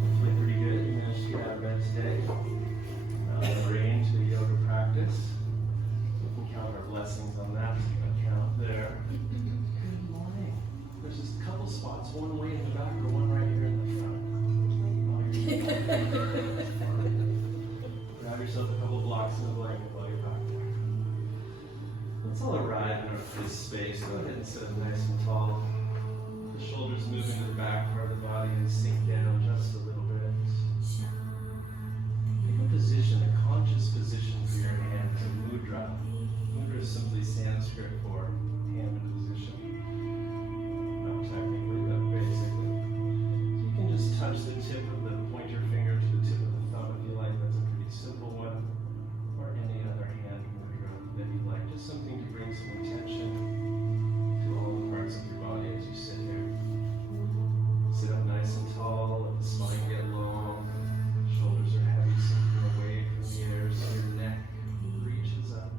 Hopefully pretty good. You managed to get out of bed today. Rain to the yoga practice. We can count our blessings on that account there. Good morning. There's just a couple spots, one way in the back or one right here in the front. Grab yourself a couple blocks in the blanket while you're back there. Let's all arrive in our free space. Go ahead and sit up nice and tall. The shoulders move into the back part of the body and sink down just a little bit. Pick a position, a conscious position for your hands, a mudra. Mudra is simply Sanskrit for hand position. Not technically, but basically. So you can just touch the tip of the pointer finger to the tip of the thumb if you like. That's a pretty simple one. Or any other hand mudra that you like. Just something to bring some attention to all the parts of your body as you sit here. Sit up nice and tall, let the spine get long. Shoulders are heavy, sinking away from the ears, so your neck reaches up.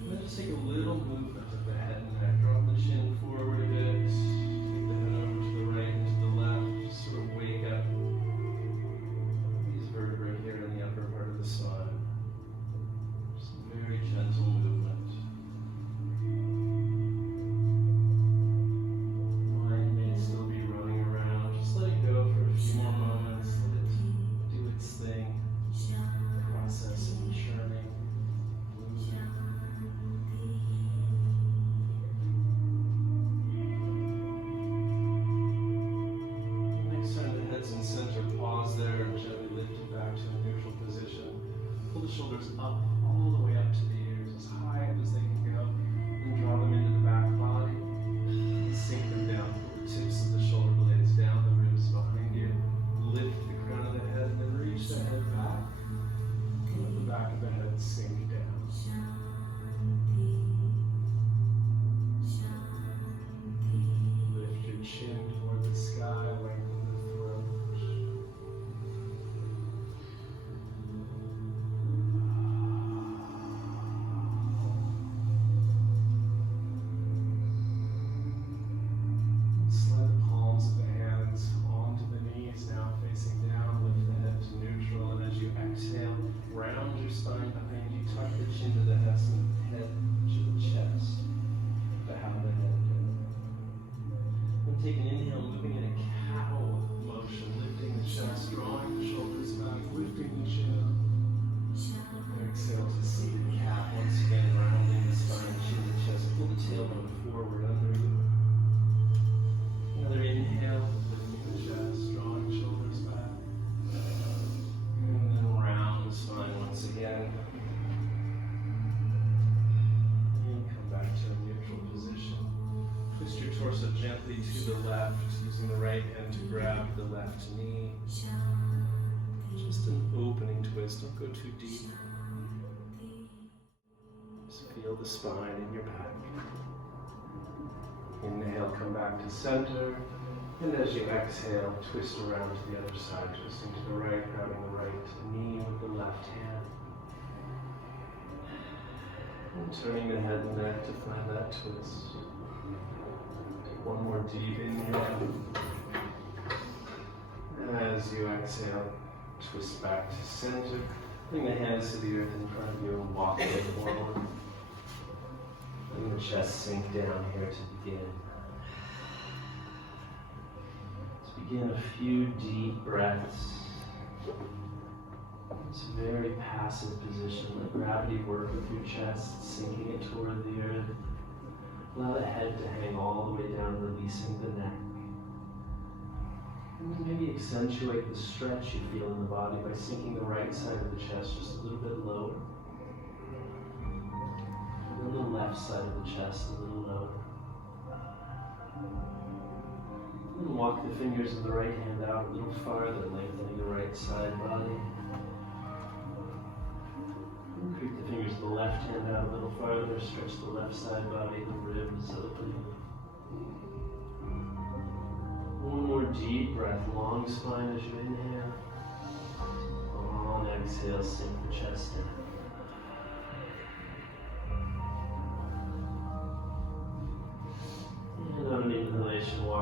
And then just take a little movement of the head and neck. Drop the chin forward a bit. Take the head over to the right and to the left. Just sort of wake up these vertebrae here in the upper part of the spine. Just a very gentle movement. Mind may still be running around. Just let it go for a few more moments. Let it do its thing. Process and churning. Next time the head's in center, pause there and gently lift it back to a neutral position. Pull the shoulders up, all the way up to the ears, as high up as they can go. And draw them into the back body. Sink them down. Pull the tips of the shoulder blades down the ribs behind you. Lift the crown of the head and then reach the head back. Let the back of the head sink down. Lift your chin toward the sky, lengthen the throat. Slide the palms of the hands onto the knees, now facing down. Lift the head to neutral, and as you exhale, round your spine behind you. Tuck the chin to the head to the chest. Bow the head down. Then take an inhale, moving in a cow motion, lifting the chest, drawing the shoulders back, lifting the chin up. Exhale to seated cat. Once again, rounding the spine, chin to chest. Pull the tailbone forward under you. Another inhale, lifting the chest, drawing shoulders back. And then round the spine once again. And come back to a neutral position. Twist your torso gently to the left, using the right hand to grab the left knee. Just an opening twist, don't go too deep. Just feel the spine in your back. Inhale, come back to center. And as you exhale, twist around to the other side, twisting to the right, grabbing the right knee with the left hand. And turning the head and neck to find that twist. Take one more deep inhale. As you exhale, twist back to center. Bring the hands to the earth in front of you and walk them forward. Letting the chest sink down here to begin. Let's begin a few deep breaths. It's a very passive position. Let gravity work with your chest, sinking it toward the earth. Allow the head to hang all the way down, releasing the neck. And maybe accentuate the stretch you feel in the body by sinking the right side of the chest just a little bit lower. And the left side of the chest a little lower. And walk the fingers of the right hand out a little farther, lengthening the right side body. And creep the fingers of the left hand out a little farther, stretch the left side body, the ribs open. One more deep breath, long spine as you inhale. On exhale, sink the chest down. And on an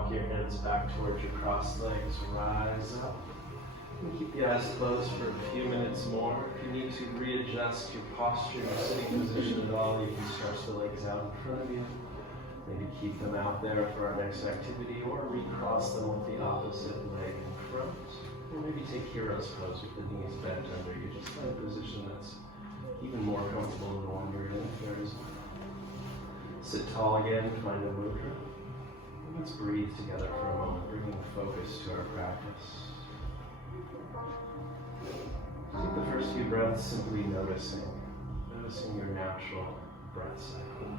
walk your hands back towards your crossed legs, rise up. And keep the eyes closed for a few minutes more. If you need to readjust your posture, your sitting position at all, you can stretch the legs out in front of you. Maybe keep them out there for our next activity, or recross them with the opposite leg in front. Or maybe take hero's pose with the knees bent under you. Just find a position that's even more comfortable than the one you're in, if there is one. Sit tall again, find a mudra. Let's breathe together for a moment, bringing focus to our practice. Take the first few breaths simply noticing your natural breath cycle.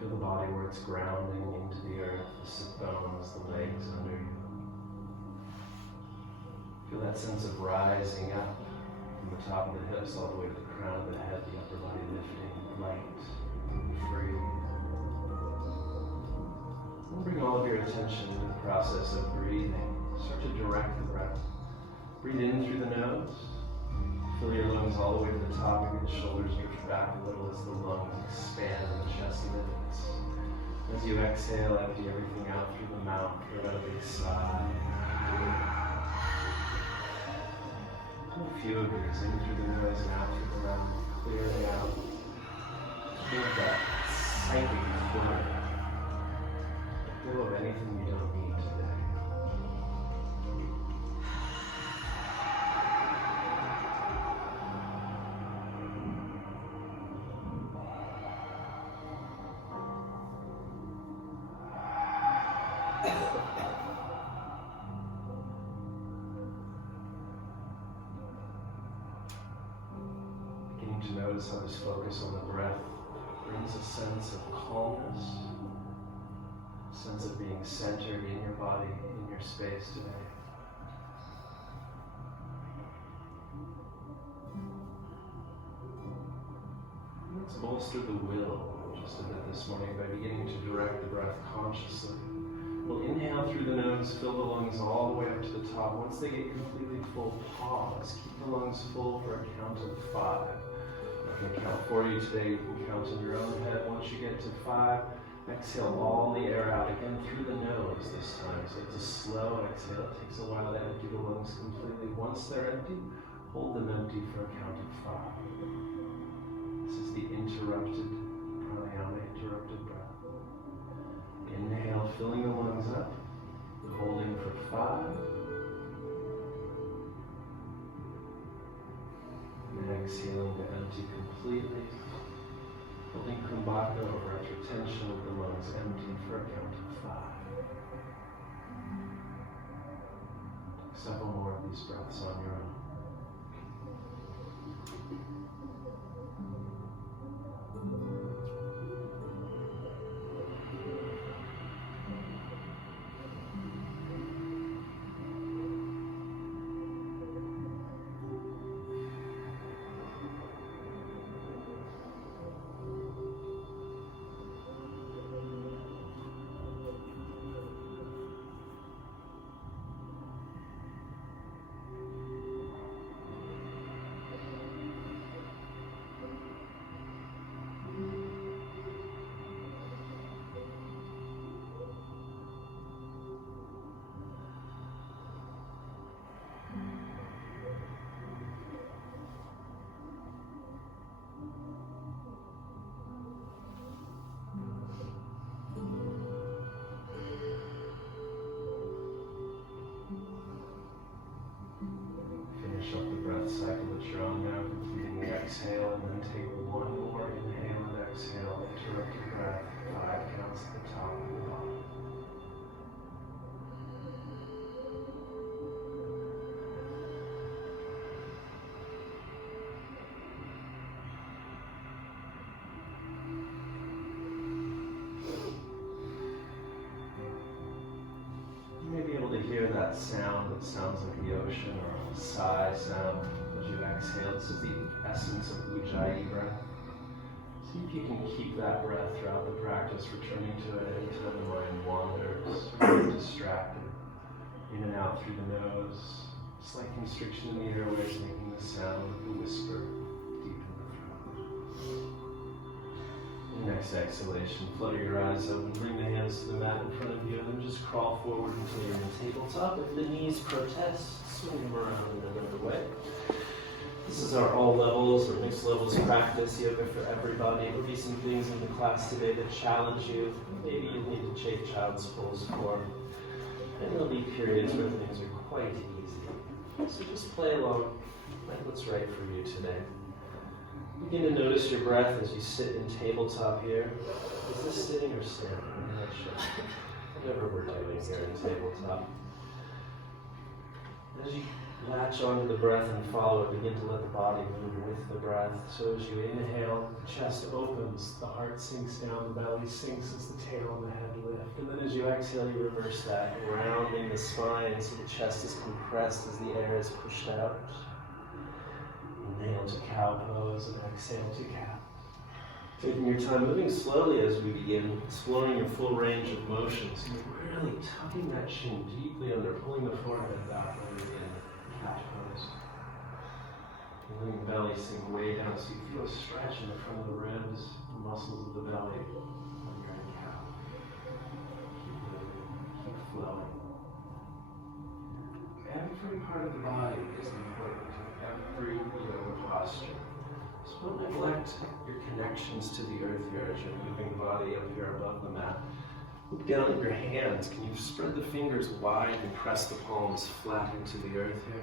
Feel the body where it's grounding into the earth, the sit bones, the legs under you. Feel that sense of rising up from the top of the hips all the way to the crown of the head, the upper body lifting, light, free. And bring all of your attention to the process of breathing. Start to direct the breath. Breathe in through the nose. Fill your lungs all the way to the top. Maybe the shoulders drift back a little as the lungs expand and the chest lifts. As you exhale, empty everything out through the mouth. Let out a big sigh. A few of these, in through the nose and out through the mouth, clearing out. Feel that psychic flow. Let go of anything you don't need today. To notice how this focus on the breath brings a sense of calmness, a sense of being centered in your body, in your space today. Let's bolster the will just a bit this morning by beginning to direct the breath consciously. We'll inhale through the nose, fill the lungs all the way up to the top. Once they get completely full, pause. Keep the lungs full for a count of 5. I'm going to count for you today. You can count in your own head. Once you get to 5, exhale all the air out again through the nose this time. So it's a slow exhale. It takes a while to empty the lungs completely. Once they're empty, hold them empty for a count of 5. This is the interrupted pranayama, interrupted breath. Inhale, filling the lungs up, holding for 5. And exhaling to empty completely, holding kumbhaka or retention of the lungs empty for a count of 5. Take several more of these breaths on your own. Cycle that you're on now, completing the exhale, and then take one more inhale and exhale, interrupted breath, 5 counts at the top of the body. You may be able to hear that sound that sounds like the ocean, or a sigh sound as you exhale. This is the essence of InJoy breath. See if you can keep that breath throughout the practice, returning to it anytime the mind wanders, or you're distracted. In and out through the nose, Slight constriction in the airways, making the sound of the whisper deep in the throat. Next exhalation, flutter your eyes open, bring the hands to the mat in front of you, and then just crawl forward until you're in tabletop. If the knees protest, swing them around in another way. This is our all levels or mixed levels practice, yoga for everybody. There'll be some things in the class today that challenge you. Maybe you need to take child's pose for. And there'll be periods where things are quite easy. So just play along, like what's right for you today. Begin to notice your breath as you sit in tabletop here. Is this sitting or standing? I'm not sure. Whatever we're doing here in tabletop. As you latch onto the breath and follow it, begin to let the body move with the breath. So as you inhale, the chest opens, the heart sinks down, the belly sinks as the tail and the head lift. And then as you exhale, you reverse that, rounding the spine so the chest is compressed as the air is pushed out. Inhale to cow pose and exhale to cat. Taking your time, moving slowly as we begin, exploring your full range of motion. So you're really tucking that chin deeply under, pulling the forehead back when you begin cat pose. Letting the belly sink way down so you feel a stretch in the front of the ribs, the muscles of the belly when you're in cow. Keep moving, keep flowing. Every part of the body is important. Every yoga posture. So don't neglect your connections to the earth here as you're moving body up here above the mat. Look down at your hands. Can you spread the fingers wide and press the palms flat into the earth here?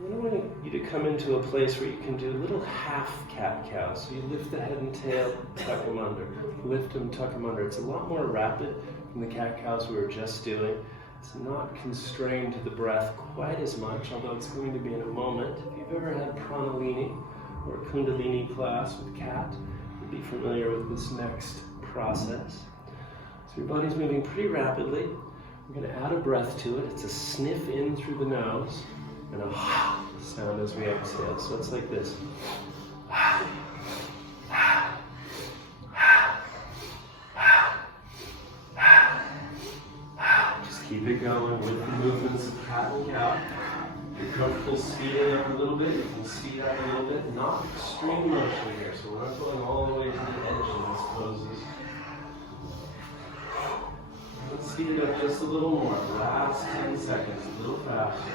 I want you to come into a place where you can do a little half cat-cow. So you lift the head and tail, tuck them under. Lift them, tuck them under. It's a lot more rapid than the cat-cows we were just doing. It's not constrained to the breath quite as much, although it's going to be in a moment. If you've ever had pranalini or kundalini class with cat, you'll be familiar with this next process. So your body's moving pretty rapidly. We're going to add a breath to it. It's a sniff in through the nose and a sound as we exhale. So it's like this. Just keep it going with the movements of cat and cow. If you're comfortable speeding up a little bit, you can speed up a little bit. Not extreme motion here, so we're not going all the way to the edge in these poses. Let's speed it up just a little more. Last 10 seconds, a little faster.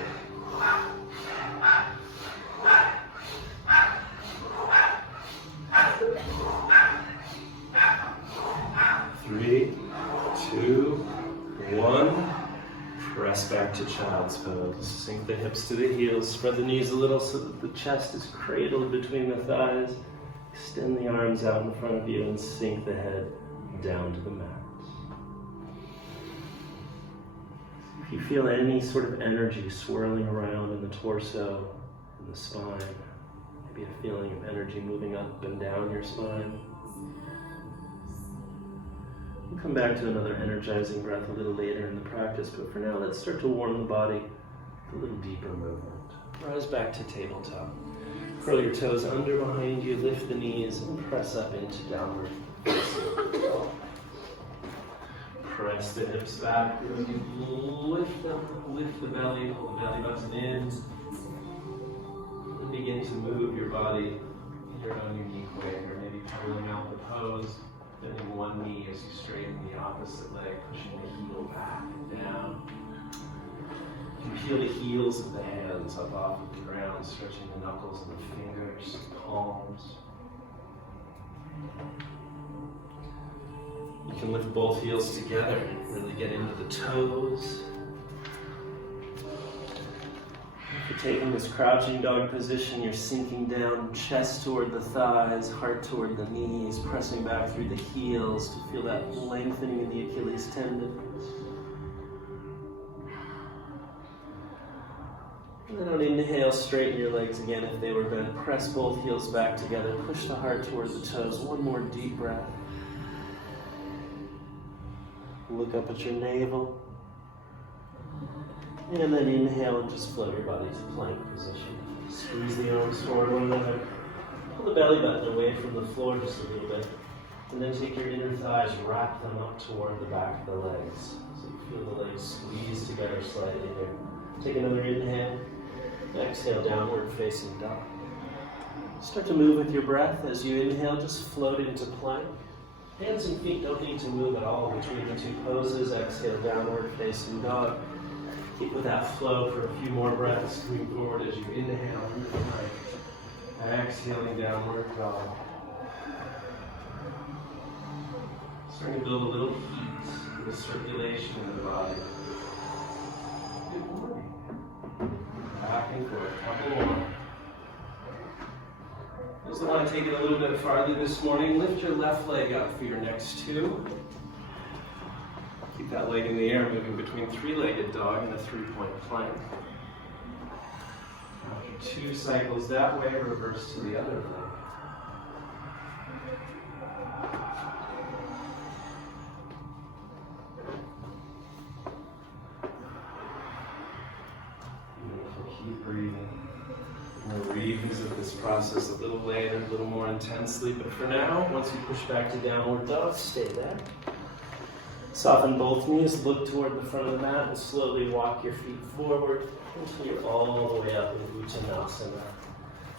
3, 2, 1. Press back to child's pose. Sink the hips to the heels. Spread the knees a little so that the chest is cradled between the thighs. Extend the arms out in front of you and sink the head down to the mat. If you feel any sort of energy swirling around in the torso and the spine, maybe a feeling of energy moving up and down your spine. We'll come back to another energizing breath a little later in the practice, but for now, let's start to warm the body with a little deeper movement. Rise back to tabletop. Curl your toes under behind you, lift the knees, and press up into downward facing dog. Press the hips back, lift them, lift the belly, pull the belly button in. And begin to move your body in your own unique way, or maybe pulling out the pose, bending one knee as you straighten the opposite leg, pushing the heel back and down. You can feel the heels of the hands up off of the ground, stretching the knuckles and the fingers, palms. You can lift both heels together, really get into the toes. If you're taking this crouching dog position, you're sinking down, chest toward the thighs, heart toward the knees, pressing back through the heels to feel that lengthening in the Achilles tendon. And then on inhale, straighten your legs again if they were bent. Press both heels back together, push the heart toward the toes. One more deep breath. Look up at your navel. And then inhale and just float your body to plank position. Squeeze the arms toward one another. Pull the belly button away from the floor just a little bit. And then take your inner thighs, wrap them up toward the back of the legs. So you feel the legs squeeze together slightly here. Take another inhale. Exhale, downward facing dog. Start to move with your breath. As you inhale, just float into plank. Hands and feet don't need to move at all between the two poses. Exhale, downward facing dog. Keep with that flow for a few more breaths. Moving forward as you inhale into plank. Exhaling, downward dog. Starting to build a little heat with circulation in the body. Good morning. Back and forth, couple more. Just want to take it a little bit farther this morning. Lift your left leg up for your next two. Keep that leg in the air, moving between three-legged dog and a three-point plank. After 2 cycles that way, reverse to the other leg. Keep breathing. We'll revisit this process a little later, a little more intensely, but for now, once you push back to downward dog, stay there. Soften both knees, look toward the front of the mat, and slowly walk your feet forward until you're all the way up in Uttanasana.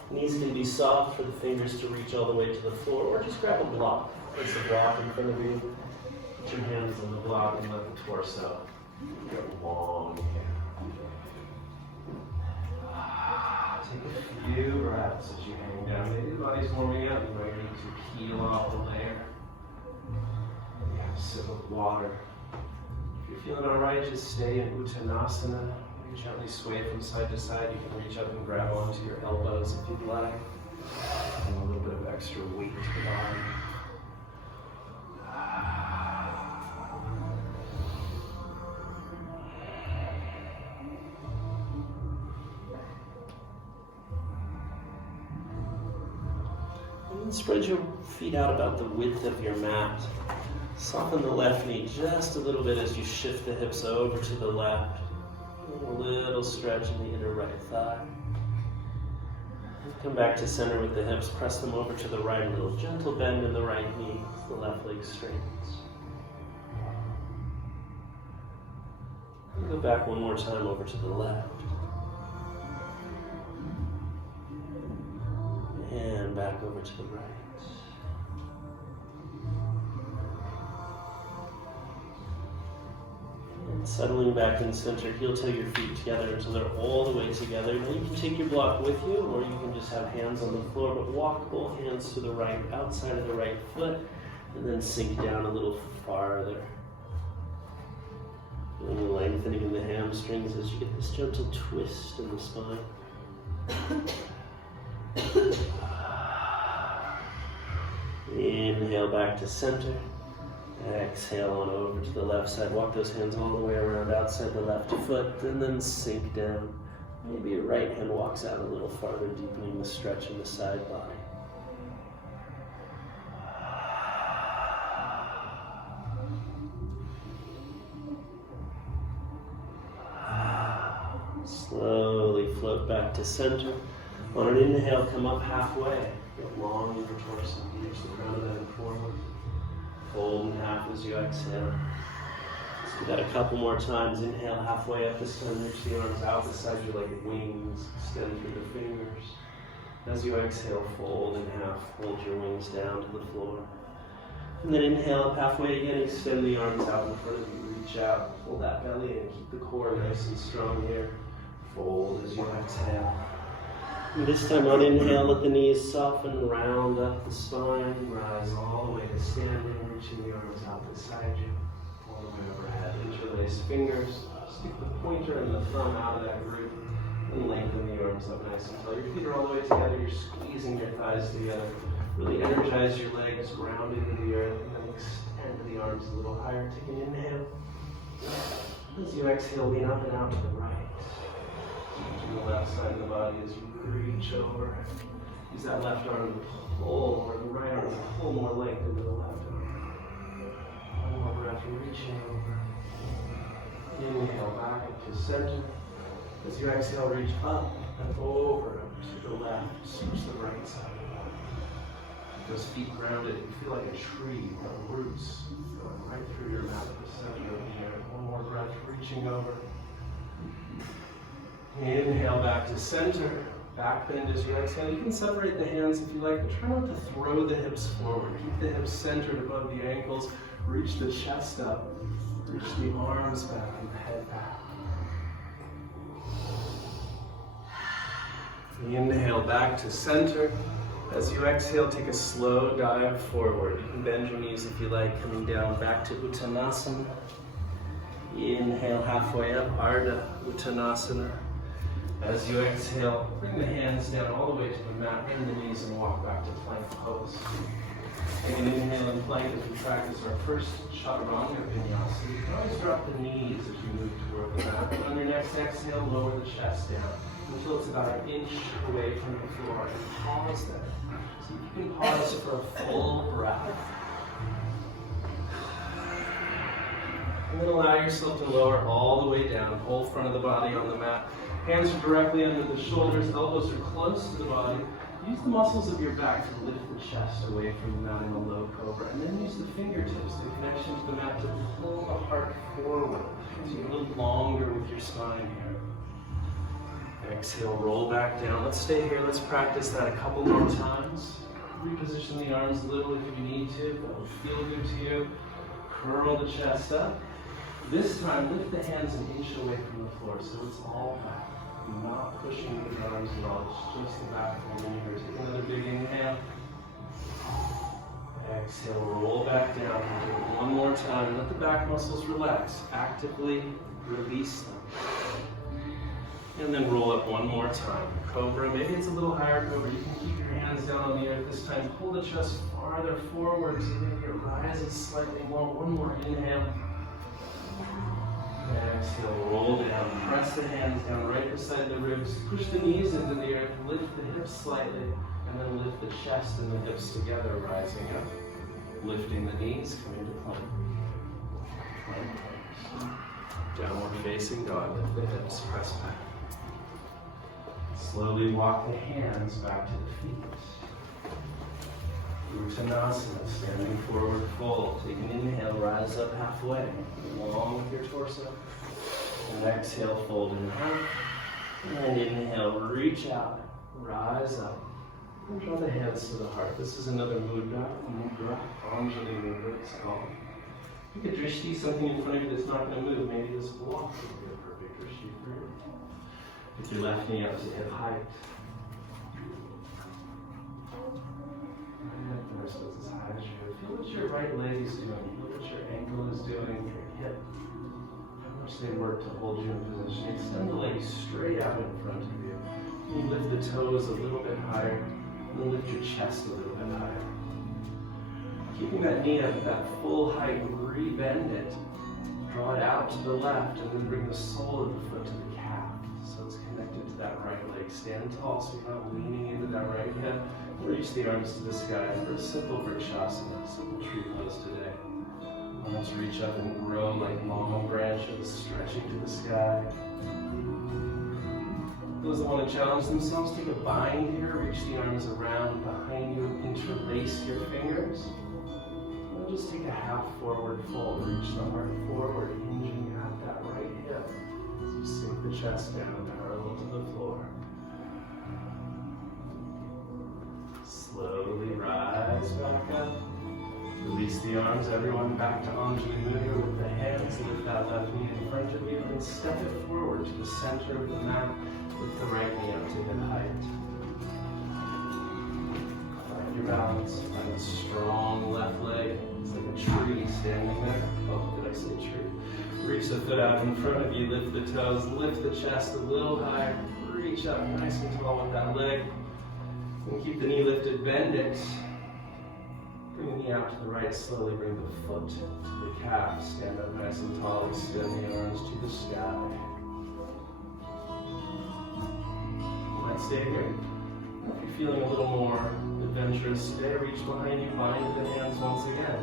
Knees can be soft for the fingers to reach all the way to the floor, or just grab a block. Place the block in front of you. Put your hands on the block and let the torso get long here. Take a few breaths as you hang down. Maybe the body's warming up. You might need to peel off the layer. You have a sip of water. If you're feeling all right, just stay in Uttanasana. You gently sway from side to side. You can reach up and grab onto your elbows if you'd like. And a little bit of extra weight to the body. And spread your feet out about the width of your mat. Soften the left knee just a little bit as you shift the hips over to the left. A little stretch in the inner right thigh. Come back to center with the hips. Press them over to the right. A little gentle bend in the right knee as the left leg straightens. And go back one more time over to the left. And back over to the right. And settling back in center, heel toe your feet together until they're all the way together. Now you can take your block with you, or you can just have hands on the floor, but walk both hands to the right, outside of the right foot, and then sink down a little farther. And lengthening in the hamstrings as you get this gentle twist in the spine. Inhale back to center. Exhale on over to the left side. Walk those hands all the way around outside the left foot, and then sink down. Maybe your right hand walks out a little farther, deepening the stretch in the side body. Slowly float back to center. On an inhale, come up halfway. Get long in your torso. Reach the crown of the head forward. Fold in half as you exhale. Let's do that a couple more times. Inhale halfway up this time. Reach the arms out beside you like wings. Extend through the fingers. As you exhale, fold in half. Hold your wings down to the floor. And then inhale up halfway again. Extend the arms out in front of you. Reach out. Pull that belly in. Keep the core nice and strong here. Fold as you exhale. And this time on inhale, let the knees soften, round up the spine, rise all the way to standing, reaching the arms out beside you, all the way overhead. Interlace fingers, stick the pointer and the thumb out of that group, and lengthen the arms up nice and tall. Your feet are all the way together, you're squeezing your thighs together. Really energize your legs, grounded in the earth, and then extend the arms a little higher. Take an inhale. As you exhale, lean up and out to the right. To the left side of the body as you reach over. Use that left arm to pull, or the right arm to pull more length into the left arm. One more breath, reaching over. Inhale back into center. As you exhale, reach up and over to the left. Switch the right side of the body. Those feet grounded. You feel like a tree, roots going right through your mat at the center of the earth. One more breath, reaching over. Inhale back to center. Back bend as you exhale. You can separate the hands if you like, but try not to throw the hips forward. Keep the hips centered above the ankles. Reach the chest up. Reach the arms back and the head back. Inhale back to center. As you exhale, take a slow dive forward. You can bend your knees if you like, coming down back to Uttanasana. Inhale halfway up, Ardha Uttanasana. As you exhale, bring the hands down all the way to the mat, bend the knees and walk back to plank pose. Take an inhale in plank as we practice our first chaturanga vinyasa. You can always drop the knees as you move toward the mat. And on your next exhale, lower the chest down until it's about an inch away from the floor. And pause there. So you can pause for a full breath. And then allow yourself to lower all the way down, whole front of the body on the mat. Hands are directly under the shoulders, elbows are close to the body. Use the muscles of your back to lift the chest away from the mat in a low cobra. And then use the fingertips, the connection to the mat, to pull the heart forward. So you're a little longer with your spine here. Exhale, roll back down. Let's stay here. Let's practice that a couple more times. Reposition the arms a little if you need to. That will feel good to you. Curl the chest up. This time, lift the hands an inch away from the floor, so it's all back. You're not pushing the arms at all. It's just the back of the knee. Take another big inhale. Exhale, roll back down. Do it one more time. Let the back muscles relax. Actively release them. And then roll up one more time. Cobra, maybe it's a little higher cobra. You can keep your hands down on the earth this time. Pull the chest farther forward so that it rises slightly more. One more inhale. Exhale, roll down. Press the hands down right beside the ribs. Push the knees into the earth. Lift the hips slightly. And then lift the chest and the hips together, rising up. Lifting the knees, coming to plank. Plank. Downward facing dog. Lift the hips. Press back. Slowly walk the hands back to the feet. Uttanasana, standing forward fold. Take an inhale, rise up halfway. Long with your torso. And exhale, fold in half. And inhale, reach out, rise up. And draw the hands to the heart. This is another mudra, Anjali mudra, it's called. Pick a drishti, something in front of you that's not going to move. Maybe this block would be a perfect drishti for you. Pick your left knee up to hip height. As high as you feel what your right leg is doing, feel what your ankle is doing, your hip, how much they work to hold you in position. Extend the legs straight out in front of you. You lift the toes a little bit higher, and then lift your chest a little bit higher. Keeping that knee up at that full height, re-bend it. Draw it out to the left, and then bring the sole of the foot to the calf. So it's connected to that right leg. Stand tall so you're not leaning into that right hip. Reach the arms to the sky for a simple vrikshasana, simple tree pose today. Arms reach up and grow like long branches, stretching to the sky. Those that want to challenge themselves, take a bind here, reach the arms around behind you, interlace your fingers. And just take a half forward fold, reach the heart forward, hinging at that right hip. As you sink the chest down parallel to the floor. Slowly rise back up. Release the arms, everyone back to Anjali Mudra with the hands. Lift that left knee in front of you and step it forward to the center of the mat. Lift the right knee up to hip height. Find your balance. Find a strong left leg. It's like a tree standing there. Oh, did I say tree? Reach the foot out in front of you. Lift the toes. Lift the chest a little higher. Reach up nice and tall with that leg. And keep the knee lifted, bend it. Bring the knee out to the right, slowly bring the foot to the calf. Stand up nice and tall, extend the arms to the sky. You might stay here. If you're feeling a little more adventurous today, reach behind you, bind the hands once again.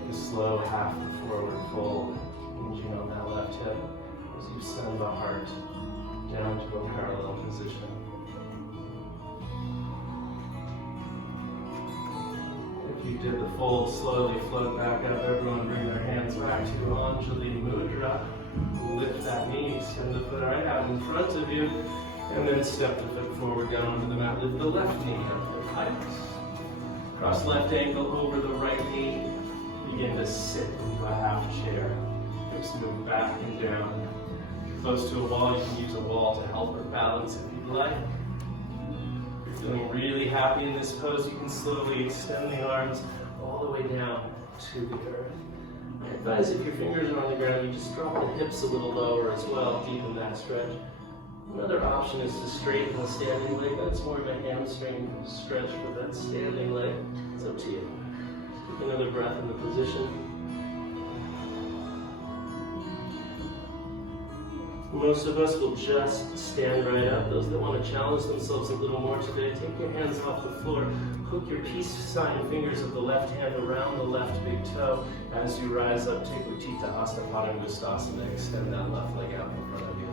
Take a slow half forward fold, hinging on that left hip as you send the heart down to a parallel position. If you did the fold, slowly float back up. Everyone bring their hands back to Anjali Mudra. Lift that knee, extend the foot right out in front of you, and then step the foot forward down onto the mat. Lift the left knee up to height. Cross left ankle over the right knee. Begin to sit into a half chair. Hips move back and down. If you're close to a wall, you can use a wall to help or balance if you'd like. If you're feeling really happy in this pose, you can slowly extend the arms all the way down to the earth. I advise if your fingers are on the ground, you just drop the hips a little lower as well, deepen that stretch. Another option is to straighten the standing leg. That's more of a hamstring stretch for that standing leg. It's up to you. Take another breath in the position. Most of us will just stand right up. Those that want to challenge themselves a little more today, take your hands off the floor. Hook your peace sign fingers of the left hand around the left big toe. As you rise up, take Utthita Hasta Padangusthasana. Extend that left leg out in front of you.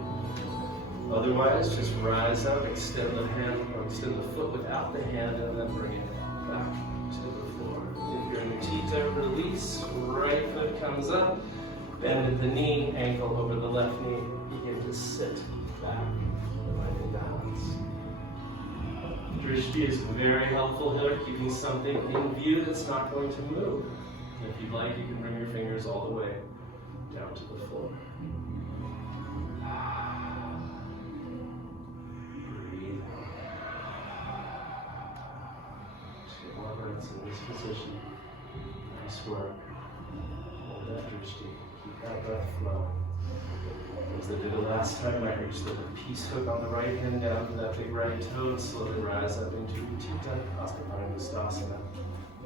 Otherwise, just rise up, extend the hand, or extend the foot without the hand, and then bring it back to the floor. If you're in Utthita, release. Right foot comes up. Bend at the knee, ankle over the left knee. Begin to sit back, finding balance. Drishti is very helpful here, keeping something in view that's not going to move. If you'd like, you can bring your fingers all the way down to the floor. Breathe. Two more breaths in this position. Nice work. Hold that Drishti. Keep that breath flowing. As I did it last time, I reached the peace hook on the right hand down to that big right toe and slowly rise up into Utthita Hasta Padangusthasana.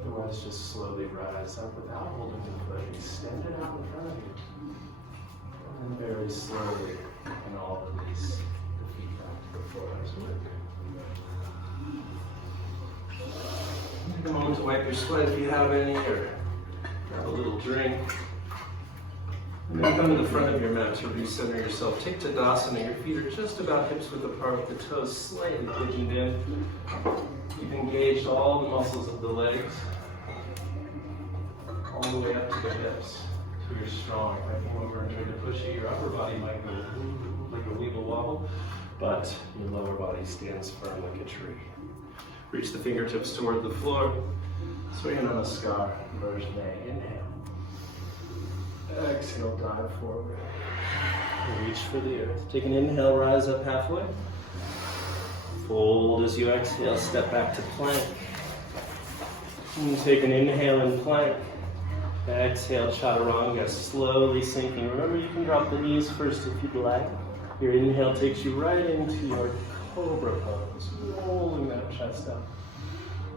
Otherwise, just slowly rise up without holding the foot. Extend it out in front of you. And then very slowly, and all release the feet back to the floor as well. Take a moment to wipe your sweat if you have any, or grab a little drink. And then come to the front of your mat to recenter yourself. Take Tadasana. Your feet are just about hips width apart with the toes slightly pigeoned in. You've engaged all the muscles of the legs, all the way up to the hips. So you're strong. If I came over and tried to push you, your upper body might go like a weeble wobble, but your lower body stands firm like a tree. Reach the fingertips toward the floor. Swing Namaskar, version A. Inhale. Exhale, dive forward. Reach for the earth. Take an inhale, rise up halfway. Fold as you exhale, step back to plank. And take an inhale in plank. Exhale, chaturanga, slowly sinking. Remember, you can drop the knees first if you'd like. Your inhale takes you right into your cobra pose, rolling that chest up.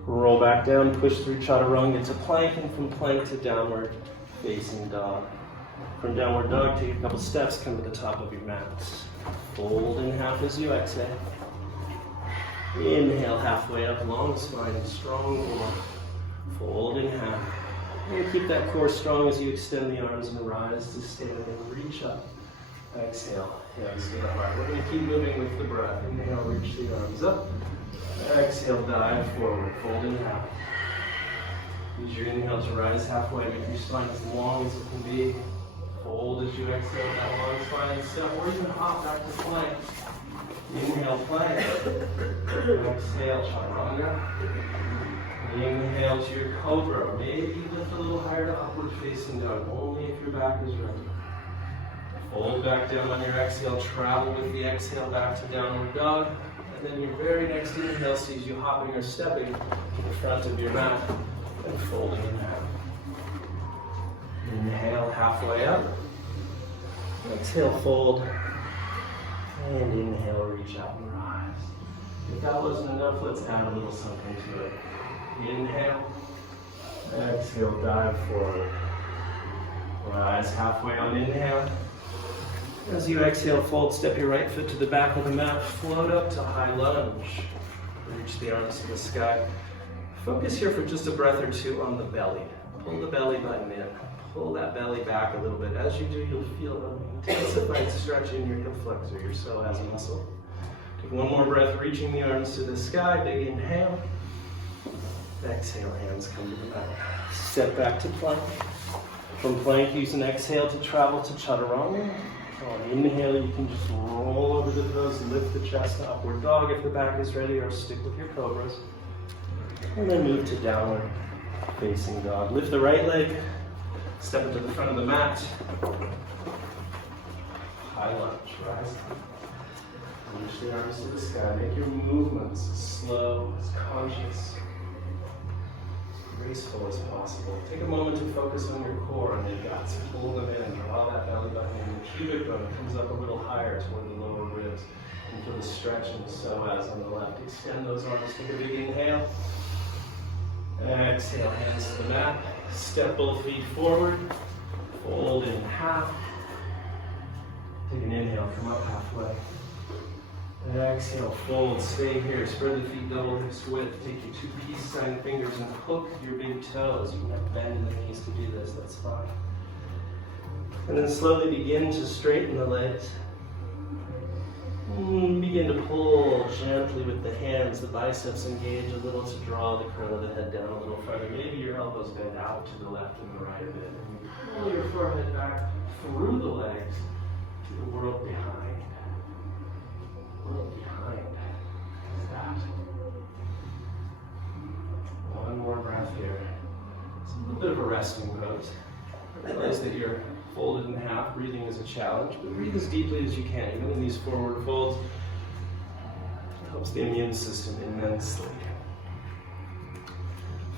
Roll back down, push through chaturanga to plank, and from plank to downward facing dog. From downward dog, take a couple steps, come to the top of your mat. Fold in half as you exhale. Inhale halfway up, long spine and strong core. Fold in half. And keep that core strong as you extend the arms and rise to stand and reach up. Exhale, hands to the heart. We're going to keep moving with the breath. Inhale, reach the arms up. Exhale, dive forward, fold in half. Use your inhale to rise halfway, make your spine as long as it can be. Fold as you exhale that long spine step, or even hop back to plank. Inhale, plank. Exhale, chaturanga. Inhale to your cobra. Maybe lift a little higher to upward facing dog, only if your back is ready. Fold back down on your exhale, travel with the exhale back to downward dog. And then your very next inhale sees you hopping or stepping to the front of your mat and folding in half. Inhale halfway up. Exhale, fold. And inhale, reach out and rise. If that wasn't enough, let's add a little something to it. Inhale. Exhale, dive forward. Rise halfway on inhale. As you exhale, fold, step your right foot to the back of the mat, float up to high lunge. Reach the arms to the sky. Focus here for just a breath or two on the belly. Pull the belly button in. pull that belly back a little bit. As you do, you'll feel an intensified stretch in your hip flexor, your psoas muscle. Take one more breath, reaching the arms to the sky. Big inhale. Exhale, hands come to the mat. Step back to plank. From plank, use an exhale to travel to chaturanga. On inhale, you can just roll over the toes, lift the chest to upward dog if the back is ready, or stick with your cobras. And then move to downward facing dog. Lift the right leg, step into the front of the mat. High lunge, rise up. Reach the arms to the sky. Make your movements as slow, as conscious, graceful as possible. Take a moment to focus on your core, on your guts. Pull them in, draw that belly button in. The pubic bone comes up a little higher toward the lower ribs. And feel the stretch in the psoas on the left. Extend those arms, take a big inhale. Exhale, hands to the mat. Step both feet forward. Fold in half. Take an inhale, come up halfway. Exhale, fold, stay here. Spread the feet double hips width. Take your two peace sign fingers and hook your big toes. You can have bend in the knees to do this, that's fine. And then slowly begin to straighten the legs. Begin to pull gently with the hands, the biceps engage a little to draw the crown of the head down a little further. Maybe your elbows bend out to the left and the right a bit. And you pull your forehead back through the legs to the world behind. World behind. Is that? One more breath here. It's a little bit of a resting pose. Realize that you're folded in half. Breathing is a challenge, but breathe as deeply as you can. Even in these forward folds, it helps the immune system immensely.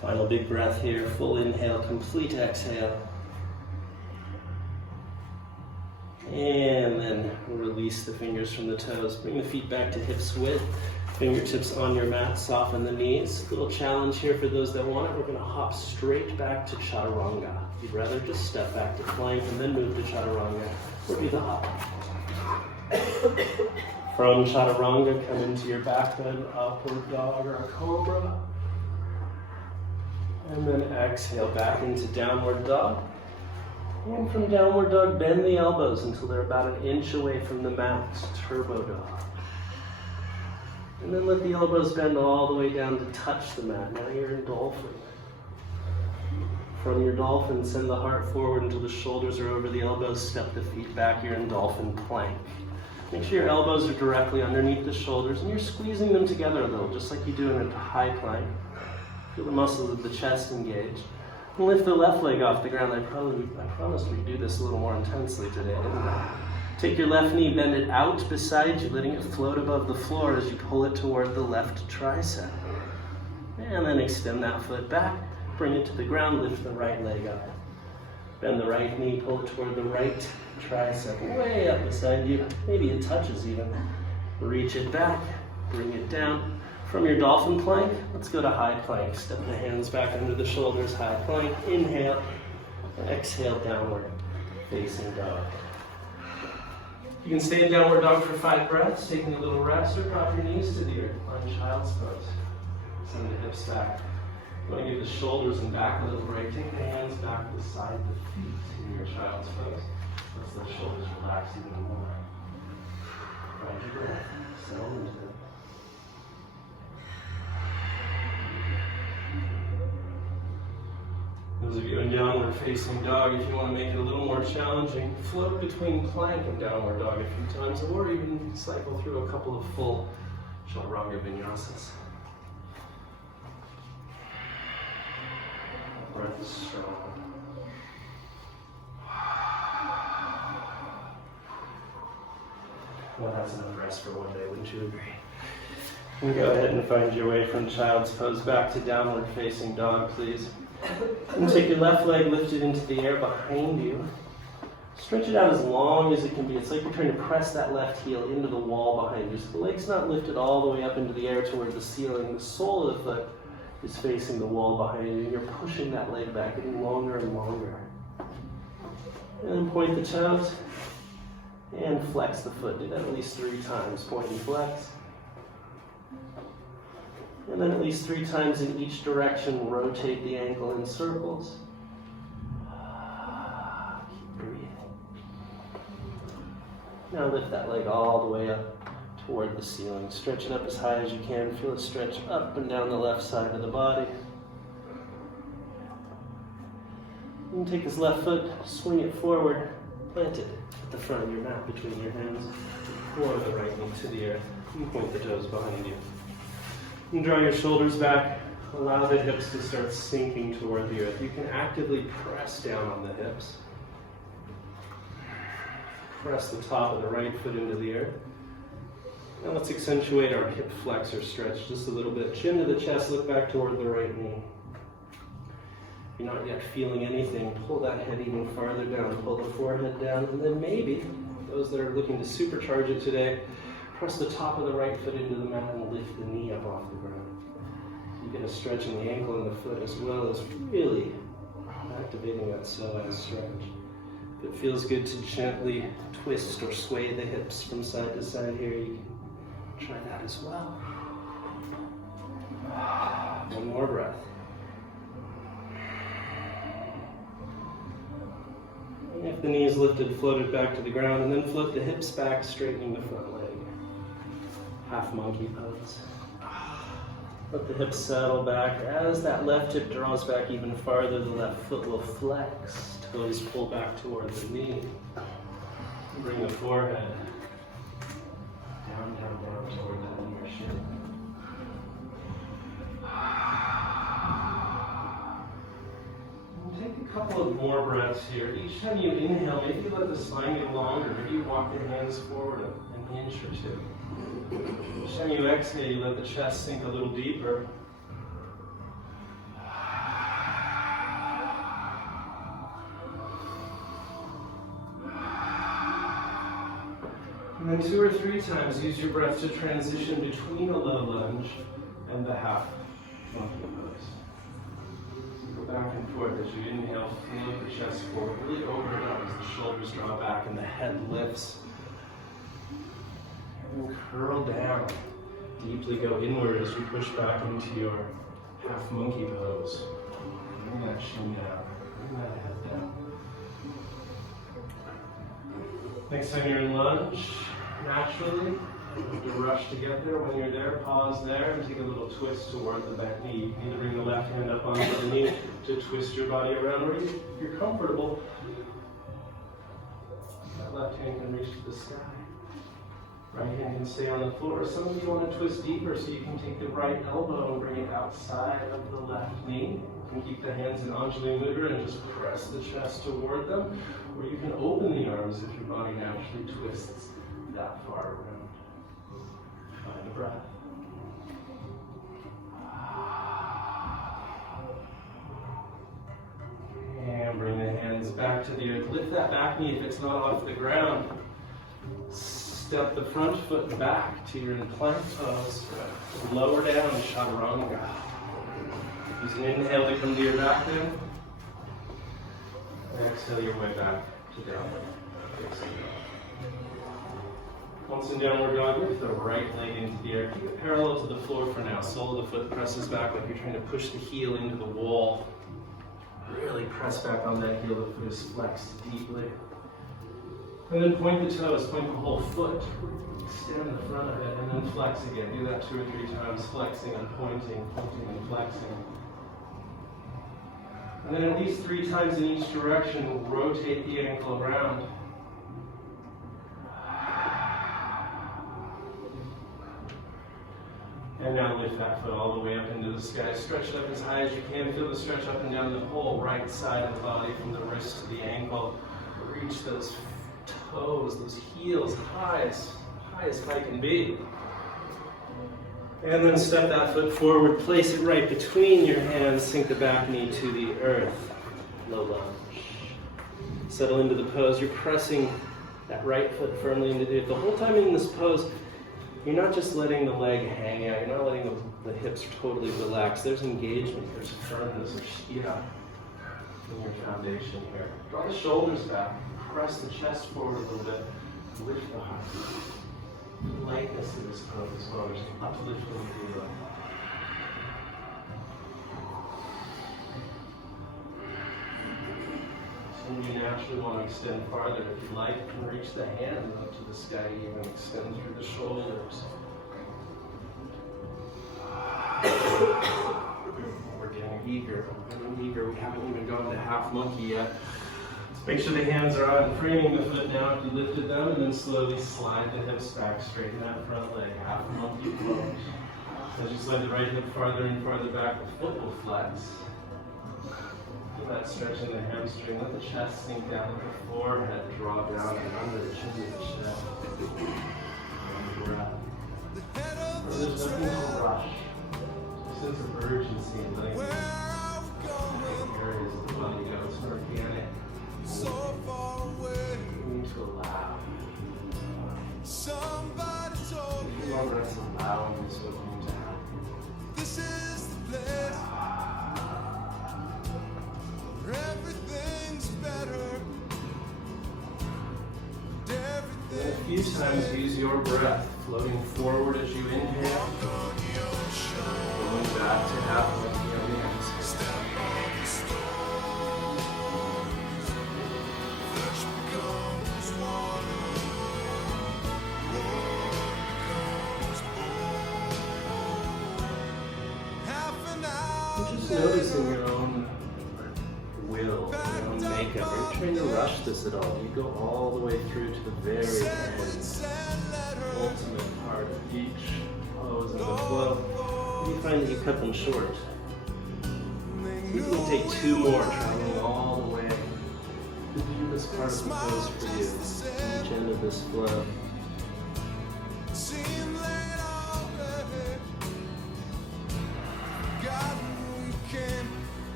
Final big breath here. Full inhale, complete exhale. And then release the fingers from the toes. Bring the feet back to hips width. Fingertips on your mat, soften the knees. Little challenge here for those that want it. We're gonna hop straight back to chaturanga. If you'd rather just step back to plank and then move to chaturanga, or do the hop. From chaturanga, come into your back bend, upward dog or a cobra. And then exhale back into downward dog. And from downward dog, bend the elbows until they're about an inch away from the mat, turbo dog. And then let the elbows bend all the way down to touch the mat. Now you're in dolphin. From your dolphin, send the heart forward until the shoulders are over the elbows, step the feet back, you're in dolphin plank. Make sure your elbows are directly underneath the shoulders and you're squeezing them together a little, just like you do in a high plank. Feel the muscles of the chest engage. And lift the left leg off the ground. I promised we'd do this a little more intensely today, didn't I? Take your left knee, bend it out beside you, letting it float above the floor as you pull it toward the left tricep. And then extend that foot back, bring it to the ground, lift the right leg up. Bend the right knee, pull it toward the right tricep, way up beside you. Maybe it touches even. Reach it back, bring it down. From your dolphin plank, let's go to high plank. Step the hands back under the shoulders, high plank. Inhale, exhale, downward facing dog. You can stay in downward dog for 5 breaths, taking a little rest, or drop your knees to the earth, find child's pose. Send the hips back. You want to give the shoulders and back a little break. Take the hands back beside the feet in your child's pose. Let the shoulders relax even more. Find your breath. Settle into it. Those of you in downward facing dog, if you want to make it a little more challenging, float between plank and downward dog a few times, or even cycle through a couple of full chaturanga vinyasas. Breath is strong. Well, that's enough rest for one day, wouldn't you agree? And go ahead and find your way from child's pose back to downward facing dog, please. And take your left leg, lift it into the air behind you. Stretch it out as long as it can be. It's like you're trying to press that left heel into the wall behind you. So the leg's not lifted all the way up into the air toward the ceiling. The sole of the foot is facing the wall behind you. And you're pushing that leg back, getting longer and longer. And then point the toes and flex the foot. Do that at least 3 times. Point and flex. And then at least 3 times in each direction, rotate the ankle in circles. Now lift that leg all the way up toward the ceiling. Stretch it up as high as you can. Feel it stretch up and down the left side of the body. And take this left foot, swing it forward, plant it at the front of your mat between your hands. Lower the right knee to the earth. And point the toes behind you. And draw your shoulders back. Allow the hips to start sinking toward the earth. You can actively press down on the hips. Press the top of the right foot into the earth. Now let's accentuate our hip flexor stretch just a little bit. Chin to the chest, look back toward the right knee. If you're not yet feeling anything, pull that head even farther down. Pull the forehead down, and then maybe, those that are looking to supercharge it today, press the top of the right foot into the mat and lift the knee up off the ground. You get a stretch in the ankle and the foot as well as really activating that psoas stretch. If it feels good to gently twist or sway the hips from side to side here, you can try that as well. One more breath. And if the knee is lifted, float it back to the ground, and then float the hips back, straightening the front leg. Half monkey pose. Let the hips settle back. As that left hip draws back even farther, the left foot will flex. Toes pull back toward the knee. Bring the forehead down, down, down toward that inner shin. And take a couple of more breaths here. Each time you inhale, maybe you let the spine get longer. Maybe you walk your hands forward an inch or two. Each time you exhale, you let the chest sink a little deeper. And then 2 or 3 times, use your breath to transition between a low lunge and the half monkey pose. Go back and forth as you inhale, float the chest forward, really open it up as the shoulders draw back and the head lifts. And curl down. Deeply go inward as you push back into your half monkey pose. Bring that chin down. Bring that head down. Next time you're in lunge, naturally, you don't have to rush to get there. When you're there, pause there and take a little twist toward the back knee. You need to bring the left hand up onto the knee to twist your body around where you're comfortable. That left hand can reach to the sky. Right hand can stay on the floor. Some of you want to twist deeper, so you can take the right elbow and bring it outside of the left knee. You can keep the hands in Anjali Mudra and just press the chest toward them. Or you can open the arms if your body naturally twists that far around. Find a breath. And bring the hands back to the earth. Lift that back knee if it's not off the ground. Step the front foot back to your plank pose. Lower down, chaturanga. Use an inhale to come to your back then. Exhale your way back to downward. Once in downward dog, lift the right leg into the air. Keep it parallel to the floor for now. Sole of the foot presses back like you're trying to push the heel into the wall. Really press back on that heel. The foot is flexed deeply. And then point the toes, point the whole foot. Extend the front of it, and then flex again. Do that 2 or 3 times, flexing and pointing, pointing and flexing. And then at least 3 times in each direction, rotate the ankle around. And now lift that foot all the way up into the sky. Stretch it up as high as you can. Feel the stretch up and down the whole right side of the body from the wrist to the ankle. Reach those toes, those heels high as high can be. And then step that foot forward, place it right between your hands, sink the back knee to the earth. Low lunge. Settle into the pose. You're pressing that right foot firmly into the earth. The whole time in this pose, you're not just letting the leg hang out, you're not letting the hips totally relax. There's engagement, there's firmness, there's shira in your foundation here. Draw the shoulders back. Press the chest forward a little bit. Lift the heart. Lightness in this pose as well. Just uplifting the feeling. So we naturally want to extend farther. If you like, you can reach the hand up to the sky, even extend through the shoulders. We're getting eager. We haven't even gone to half monkey yet. Make sure the hands are on framing the foot now if you lifted them, and then slowly slide the hips back, straighten that front leg, half monkey plunge. As you slide the right hip farther and farther back, the foot will flex. Feel that stretch in the hamstring. Let the chest sink down, let the forehead draw down and under the chin and the chest. And breath. There's nothing to rush. A sense of urgency and letting areas of the body go. It's organic. So far away. We need to allow. Somebody told me Longer it's allowing this opening to happen. this is the place where everything's better. And a few times use your breath, floating forward as you inhale, going back to half monkey on the exhale. Just noticing your own will, your own makeup. Are you trying to rush this at all? Do you go all the way through to the very end, ultimate part of each pose and the flow? Or do you find that you cut them short? You can take two more, traveling all the way to the deepest part of the pose for you, each end of this flow.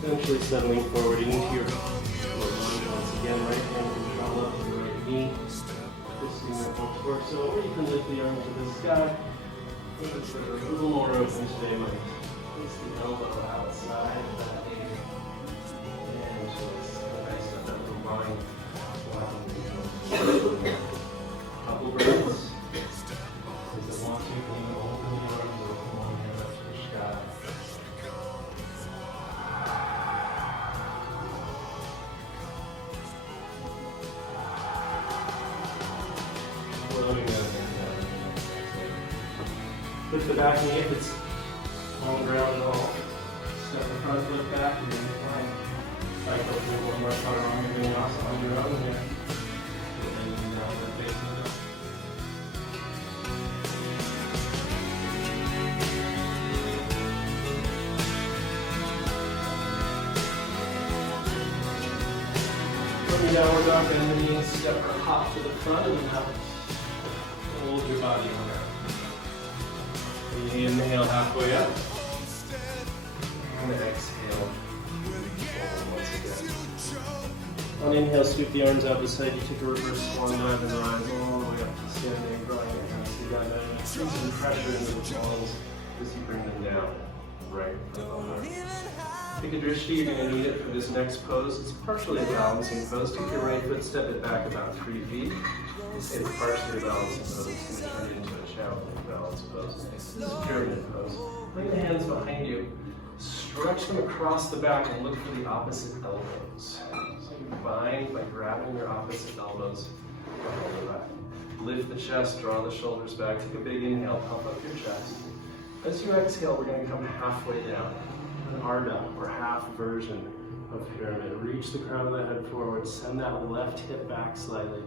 Eventually settling forward into your lunge once again, right hand control up to the right knee, twisting your whole torso, or you can lift the arms to the sky. If a little more open today, might place the elbow outside of that knee, and twist. Nice up that little line. Couple breaths. As it wants you, can you open the arms, open one hand up to the sky. Lift the back knee if it's on the ground at all. Step the front foot back and then fine. Cycle through one more chaturanga vinyasa on your own here. And then down that facing up. From the downward dog, bend the knees, step or hop to the front and then out. Hold your body around. Inhale halfway up, and exhale once again. On inhale, sweep the arms out beside you, take a reverse swan dive and rise all the way up to standing, drawing your hands together, increasing pressure into the palms as you bring them down, right from the heart. Take a drishti, you're going to need it for this next pose. It's partially a balancing pose. Take your right foot, step it back about 3 feet. It's partially a balancing pose. It's going to turn it into a challenging balance pose. This is a pyramid pose. Bring the hands behind you. Stretch them across the back and look for the opposite elbows. So you bind by grabbing your opposite elbows behind the back. Lift the chest, draw the shoulders back. Take a big inhale, pump up your chest. As you exhale, we're going to come halfway down. An Ardha, or half version of pyramid. Reach the crown of the head forward, send that left hip back slightly.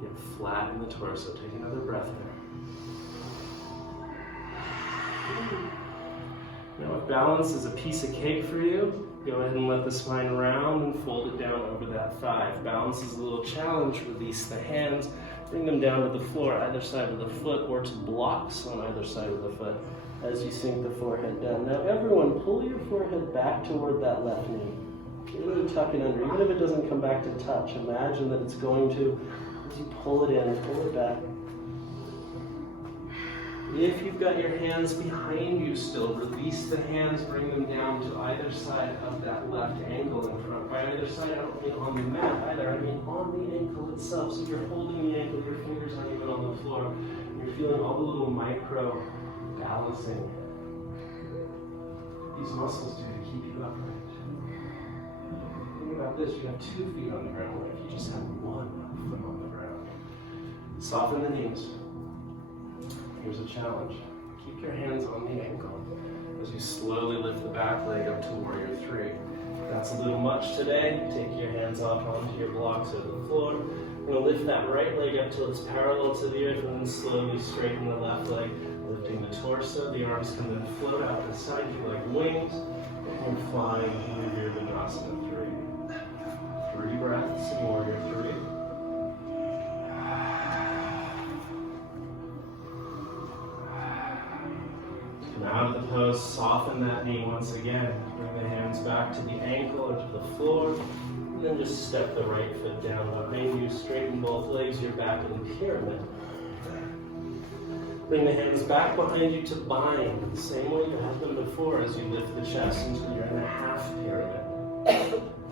Get flat in the torso. Take another breath there. Now if balance is a piece of cake for you, go ahead and let the spine round and fold it down over that thigh. If balance is a little challenge, release the hands, bring them down to the floor, either side of the foot, or to blocks on either side of the foot as you sink the forehead down. Now everyone, pull your forehead back toward that left knee. Get it to tuck it under. Even if it doesn't come back to touch, imagine that it's going to. As you pull it in, pull it back. If you've got your hands behind you still, release the hands, bring them down to either side of that left ankle in front. By either side, I don't mean on the mat either, I mean on the ankle itself. So you're holding the ankle, your fingers aren't even on the floor. You're feeling all the little micro balancing these muscles do to keep you upright. about this, you have 2 feet on the ground. What if you just have 1 foot on the ground? Soften the knees. Here's a challenge. Keep your hands on the ankle as you slowly lift the back leg up to warrior 3. If that's a little much today, take your hands off onto your blocks or the floor. We're going to lift that right leg up till it's parallel to the earth and then slowly straighten the left leg, lifting the torso. The arms can then float out the side you like wings, and you're flying into your Virasana 3. 3 breaths in warrior 3. Come out of the pose, soften that knee once again. Bring the hands back to the ankle or to the floor. And then just step the right foot down behind you. Straighten both legs, you're back in pyramid. Bring the hands back behind you to bind, the same way you had them before as you lift the chest until you're in a half pyramid.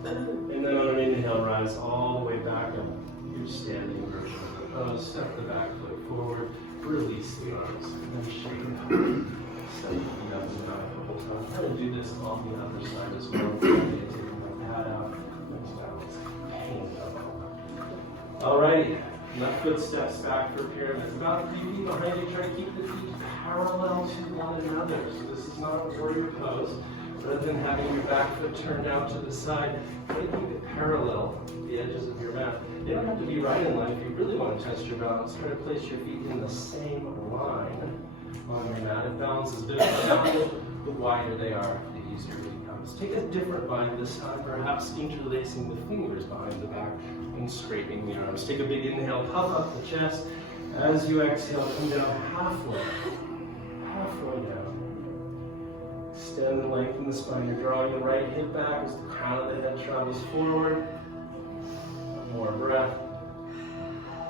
And then on an inhale, rise all the way back up. Your standing version of the pose. Step the back foot forward. Release the arms. And then shake it out. Step the feet up and down a couple times. I'm going to do this on the other side as well. Taking my pad out. Nice balance. Hand up. Alrighty. Left foot steps back for pyramid. About 3 feet behind you. Try to keep the feet parallel to one another. So this is not a warrior pose. Rather than having your back foot turned out to the side, try to keep it parallel to the edges of your mat. They don't have to be right in line. If you really want to test your balance, try to place your feet in the same line on your mat. If balance is difficult, the wider they are, the easier it becomes. Take a different bind this time, perhaps interlacing the fingers behind the back and straightening the arms. Take a big inhale, puff up the chest. As you exhale, come down halfway down. Extend and lengthen the spine. You're drawing the right hip back as the crown of the head travels forward. One more breath.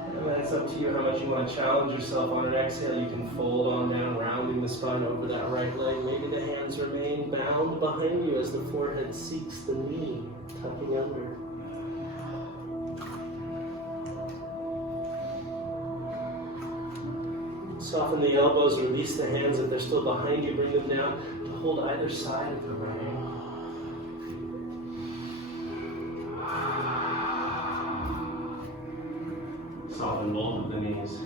And then it's up to you how much you want to challenge yourself. On an exhale, you can fold on down, rounding the spine over that right leg. Maybe the hands remain bound behind you as the forehead seeks the knee, tucking under. Soften the elbows, release the hands. If they're still behind you, bring them down to hold either side of the right. Soften both of the knees.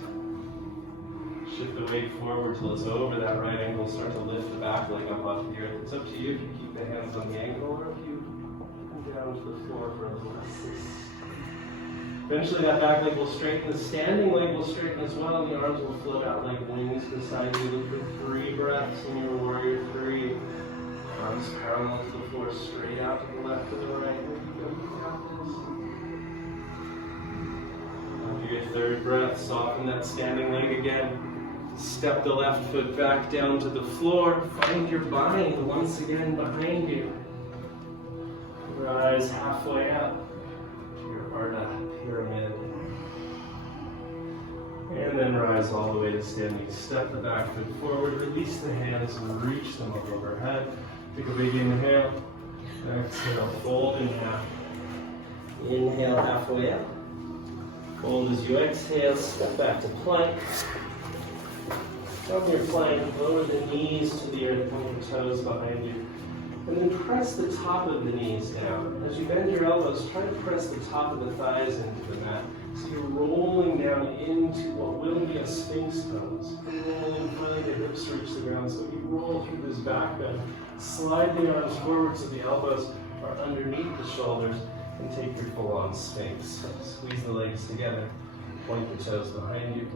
Shift the weight forward till it's over that right ankle. Start to lift the back leg up off the earth. It's up to you if you keep the hands on the ankle or if you come down to the floor for a little assist. Eventually that back leg will straighten, the standing leg will straighten as well, and the arms will float out like wings beside you. Look for 3 breaths in your warrior 3. Arms parallel to the floor, straight out to the left or the right. You got this. After your 3rd breath, soften that standing leg again. Step the left foot back down to the floor. Find your bind once again behind you. Rise halfway up to your Ardha pyramid. And then rise all the way to standing. Step the back foot forward, release the hands and reach them up overhead. Take a big inhale. Exhale, fold in half. Inhale halfway up. Fold as you exhale, step back to plank. From your plank, lower the knees to the earth, point your toes behind you. And then press the top of the knees down. As you bend your elbows, try to press the top of the thighs into the mat. So you're rolling down into what will be a sphinx pose. Rolling, finally the hips reach the ground. So you roll through this back bend. Slide the arms forward so the elbows are underneath the shoulders. And take your full-on sphinx. Squeeze the legs together. Point your toes behind you.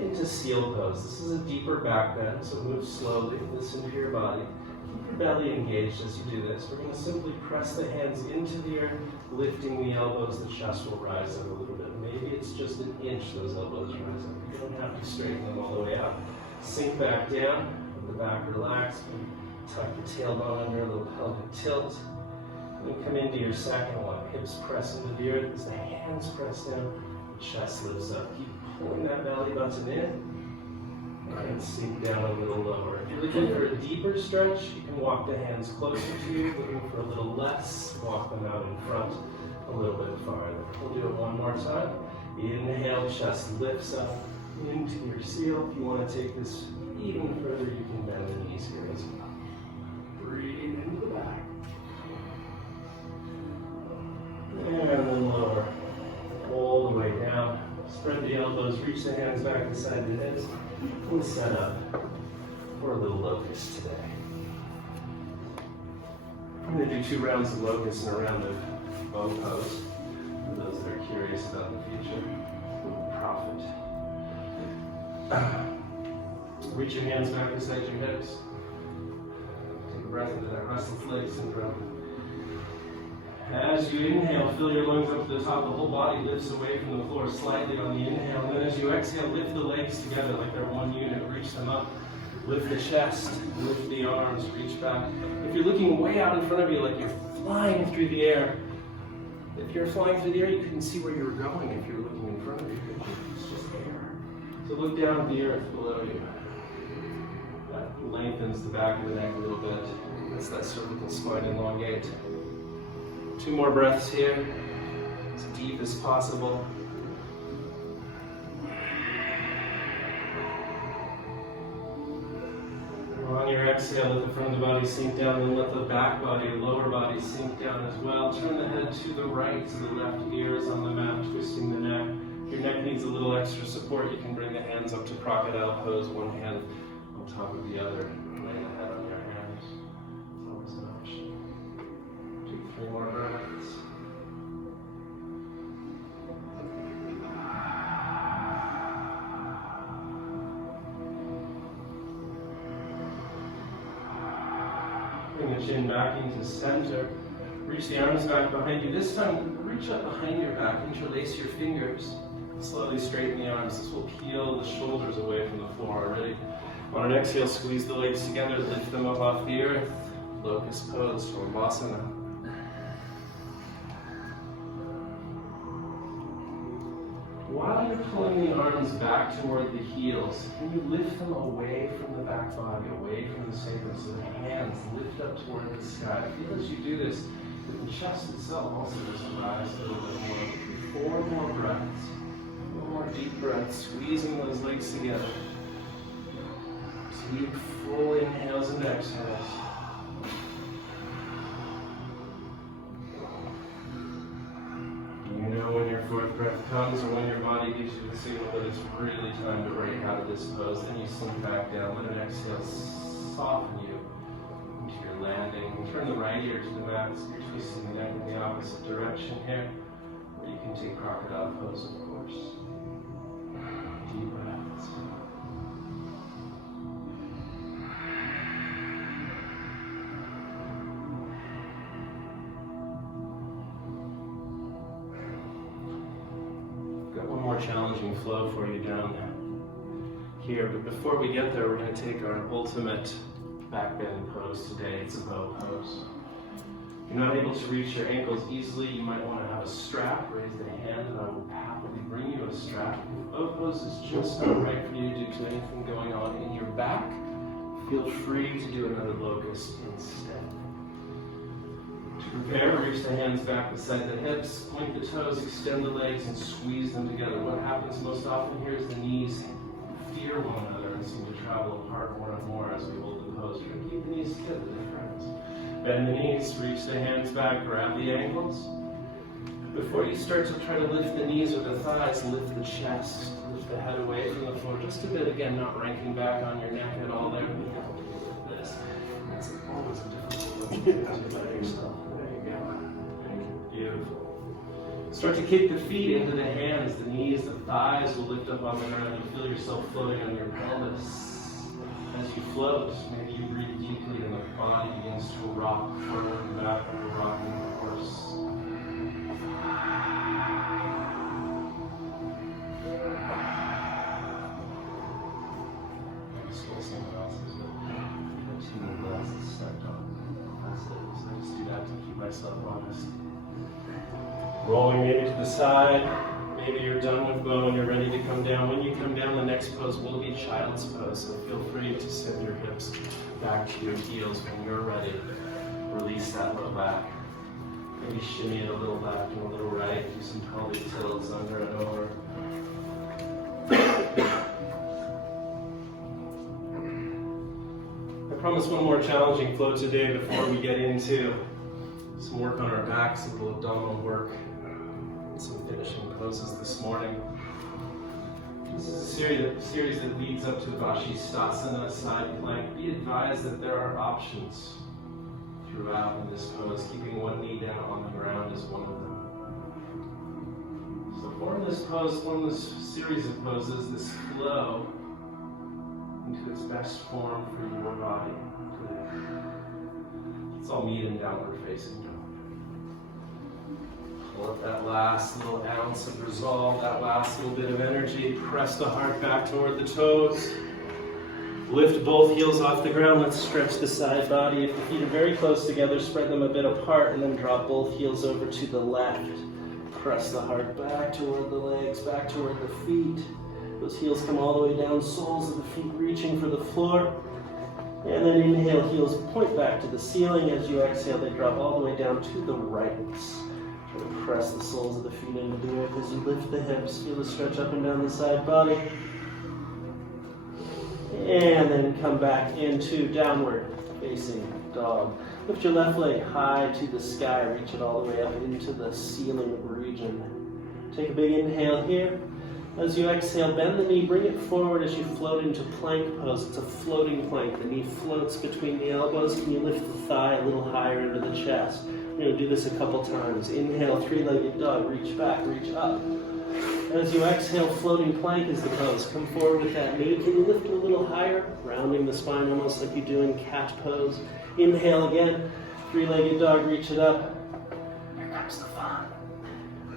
Into seal pose. This is a deeper back bend, so move slowly. Listen to your body. Keep your belly engaged as you do this. We're going to simply press the hands into the earth, lifting the elbows. The chest will rise up a little bit. Maybe it's just an inch those elbows rise up. You don't have to straighten them all the way up. Sink back down. Let the back relax. Tuck your tailbone under, a little pelvic tilt. And come into your second one. Hips press into the earth as the hands press down. The chest lifts up. Keep pulling that belly button in. And sink down a little lower. If you're looking for a deeper stretch, you can walk the hands closer to you. Looking for a little less, walk them out in front a little bit farther. We'll do it one more time. Inhale, chest lifts up into your seal. If you want to take this even further, you can bend the knees here as well. Breathe into the back. and lower. All the way down. Spread the elbows, reach the hands back beside the hips, and set up for a little locust today. I'm going to do 2 rounds of locust and a round of bow pose. For those that are curious about the future, profit. Reach your hands back beside your hips. Take a breath into that restless leg syndrome. As you inhale, fill your lungs up to the top. The whole body lifts away from the floor slightly on the inhale. And then as you exhale, lift the legs together like they're one unit. Reach them up. Lift the chest. Lift the arms. Reach back. If you're looking way out in front of you like you're flying through the air, if you're flying through the air, you couldn't see where you were going if you're looking in front of you. It's just air. So look down at the earth below you. That lengthens the back of the neck a little bit. Lets that cervical spine elongate. 2 more breaths here, as deep as possible. On your exhale, let the front of the body sink down, then let the back body, lower body sink down as well. Turn the head to the right, so the left ear is on the mat, twisting the neck. If your neck needs a little extra support, you can bring the hands up to crocodile pose, one hand on top of the other. Lay the head on your hands. It's always an option. Take 3 more breaths. Bring the chin back into center. Reach the arms back behind you. This time, reach up behind your back. Interlace your fingers. Slowly straighten the arms. This will peel the shoulders away from the floor. Ready? On an exhale, squeeze the legs together. Lift them up off the earth. Locust pose, Shavasana. While you're pulling the arms back toward the heels, can you lift them away from the back body, away from the sacrum, so the hands lift up toward the sky. Feel as you do this, that the chest itself also just rise a little bit more. 4 more breaths. 4 more deep breaths, squeezing those legs together. Deep, full inhales and exhales. You know when your 4th breath comes or when your body gives you the signal that it's really time to break out of this pose, then you sink back down. Let an exhale soften you into your landing. Turn the right ear to the mat, so you're twisting the neck in the opposite direction here. Or you can take crocodile pose, of course. Deep breaths. One more challenging flow for you down here, but before we get there, we're going to take our ultimate back bend pose today. It's a bow pose. If you're not able to reach your ankles easily, you might want to have a strap. Raise the hand and I will happily bring you a strap. If bow pose is just not right for you due to anything going on in your back, feel free to do another locust instead. To prepare, reach the hands back beside the hips, point the toes, extend the legs, and squeeze them together. What happens most often here is the knees fear one another and seem to travel apart more and more as we hold the pose. You're going to keep the knees together, they're friends. Bend the knees, reach the hands back, grab the ankles. Before you start to try to lift the knees or the thighs, lift the chest, lift the head away from the floor just a bit. Again, not ranking back on your neck at all there. This. That's always a difficult one to do by yourself. Beautiful. Start to kick the feet into the hands, the knees, the thighs will lift up on the ground. You feel yourself floating on your pelvis. As you float, maybe you breathe deeply and the body begins to rock forward and back like a rocking horse. Still someone else's. 15 more glasses stepped on. That's it. So I just do that to keep myself honest. Rolling maybe to the side. Maybe you're done with bow and you're ready to come down. When you come down, the next pose will be child's pose. So feel free to send your hips back to your heels when you're ready. Release that low back. Maybe shimmy it a little back and a little right. Do some pelvic tilts under and over. I promise one more challenging flow today before we get into some work on our backs, a little abdominal work. finishing poses this morning. This is a series that leads up to Vashisthasana, side plank. Be advised that there are options throughout in this pose. Keeping one knee down on the ground is one of them. So form this pose, form this series of poses, this flow into its best form for your body. Let's all meet in downward facing dog. Pull up that last little ounce of resolve, that last little bit of energy. Press the heart back toward the toes. Lift both heels off the ground. Let's stretch the side body. If the feet are very close together, spread them a bit apart and then drop both heels over to the left. Press the heart back toward the legs, back toward the feet. Those heels come all the way down, soles of the feet reaching for the floor. And then inhale, heels point back to the ceiling. As you exhale, they drop all the way down to the right. Try to press the soles of the feet into the earth as you lift the hips. Feel the stretch up and down the side body. And then come back into downward facing dog. Lift your left leg high to the sky. Reach it all the way up into the ceiling region. Take a big inhale here. As you exhale, bend the knee, bring it forward as you float into plank pose. It's a floating plank. The knee floats between the elbows. Can you lift the thigh a little higher into the chest? We're going to do this a couple times. Inhale, three-legged dog. Reach back, reach up. As you exhale, floating plank is the pose. Come forward with that knee. Can you lift it a little higher? Rounding the spine almost like you do in cat pose. Inhale again. Three-legged dog, reach it up. Here comes the fun.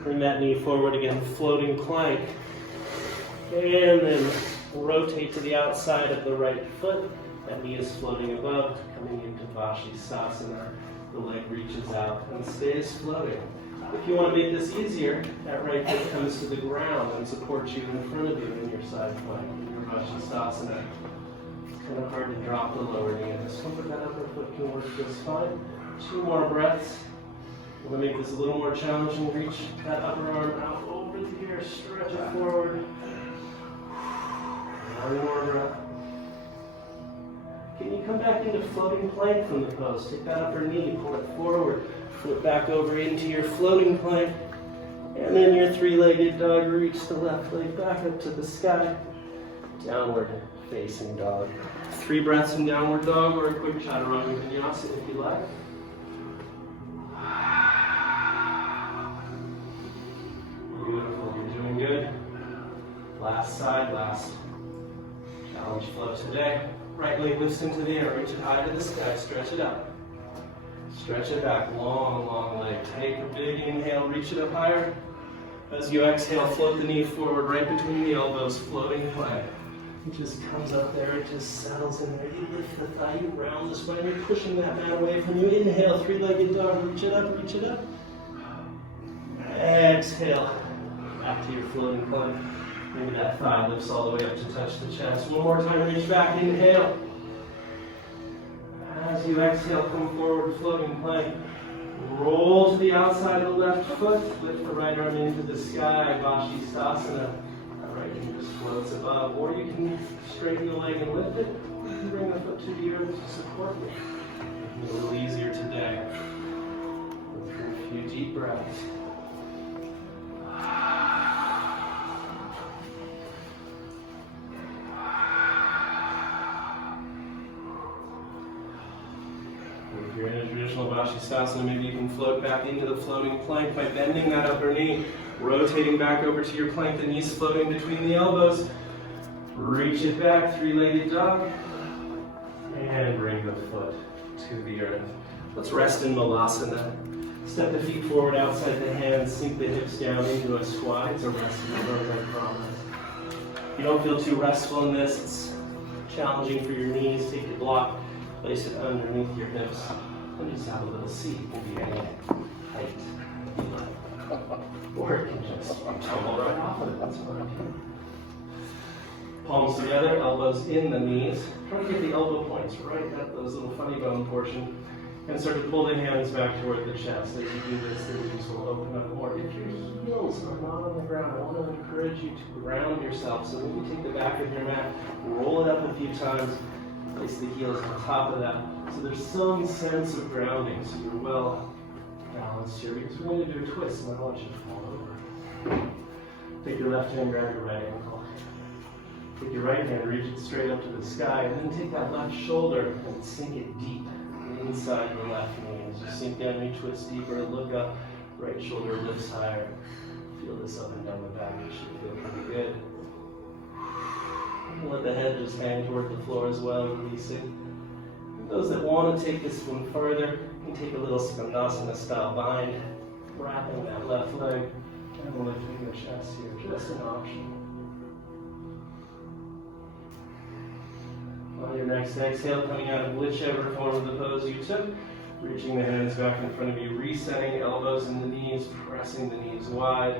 Bring that knee forward again, floating plank. And then rotate to the outside of the right foot. That knee is floating above, coming into Vashisthasana. The leg reaches out and stays floating. If you want to make this easier, that right foot comes to the ground and supports you in front of you in your side plank, in your Vashisthasana. It's kind of hard to drop the lower knee. Just comfort that upper foot can work just fine. 2 more breaths. We're going to make this a little more challenging. Reach that upper arm out over here, stretch it forward. One more breath. Can you come back into floating plank from the pose? Take that upper knee, pull it forward, flip back over into your floating plank, and then your three-legged dog. Reach the left leg back up to the sky. Downward facing dog. 3 breaths in downward dog, or a quick chaturanga vinyasa if you like. Beautiful, you're doing good. Last side, last challenge flow today. Right leg lifts into the air, reach it high to the sky, stretch it up. Stretch it back, long, long leg. Take a big inhale, reach it up higher. As you exhale, float the knee forward right between the elbows, floating plank. It just comes up there, it just settles in there. You lift the thigh, you round the spine, you're pushing that man away from you. Inhale, three-legged dog, reach it up, reach it up. Exhale, back to your floating plank. Maybe that thigh lifts all the way up to touch the chest. One more time, reach back, inhale. As you exhale, come forward, floating plank. Roll to the outside of the left foot. Lift the right arm into the sky, Vashisthasana. That right knee just floats above. Or you can straighten the leg and lift it. You can bring the foot to the earth to support you. Make it a little easier today. Go through a few deep breaths. If you're in a traditional Vashisthasana, maybe you can float back into the floating plank by bending that upper knee, rotating back over to your plank, the knees floating between the elbows. Reach it back, three-legged dog, and bring the foot to the earth. Let's rest in Malasana. Step the feet forward outside the hands, sink the hips down into a squat. It's a restful pose, I promise. If you don't feel too restful in this, it's challenging for your knees. Take your block, place it underneath your hips, and just have a little seat. It can be any height you like. Or it can just tumble right off of it. That's fine. Palms together, elbows in the knees. Try to get the elbow points right at those little funny bone portion. And start to pull the hands back toward the chest. As you do this, the knees will open up more. If your heels are not on the ground, I want to encourage you to ground yourself. So when you take the back of your mat, roll it up a few times, place the heels on top of that. So there's some sense of grounding, so you're well balanced here. Because we're going to do a twist, and I want you to fall over. Take your left hand, grab your right ankle. Take your right hand, reach it straight up to the sky, and then take that left shoulder and sink it deep inside the left knee. As you sink down, you twist deeper, look up, right shoulder lifts higher. Feel this up and down the back, it should feel pretty good. And let the head just hang toward the floor as well, releasing. Those that want to take this one further, you can take a little Skandasana style bind, wrapping that left leg, and lifting the chest here, just an option. On your next exhale, coming out of whichever form of the pose you took, reaching the hands back in front of you, resetting elbows and the knees, pressing the knees wide.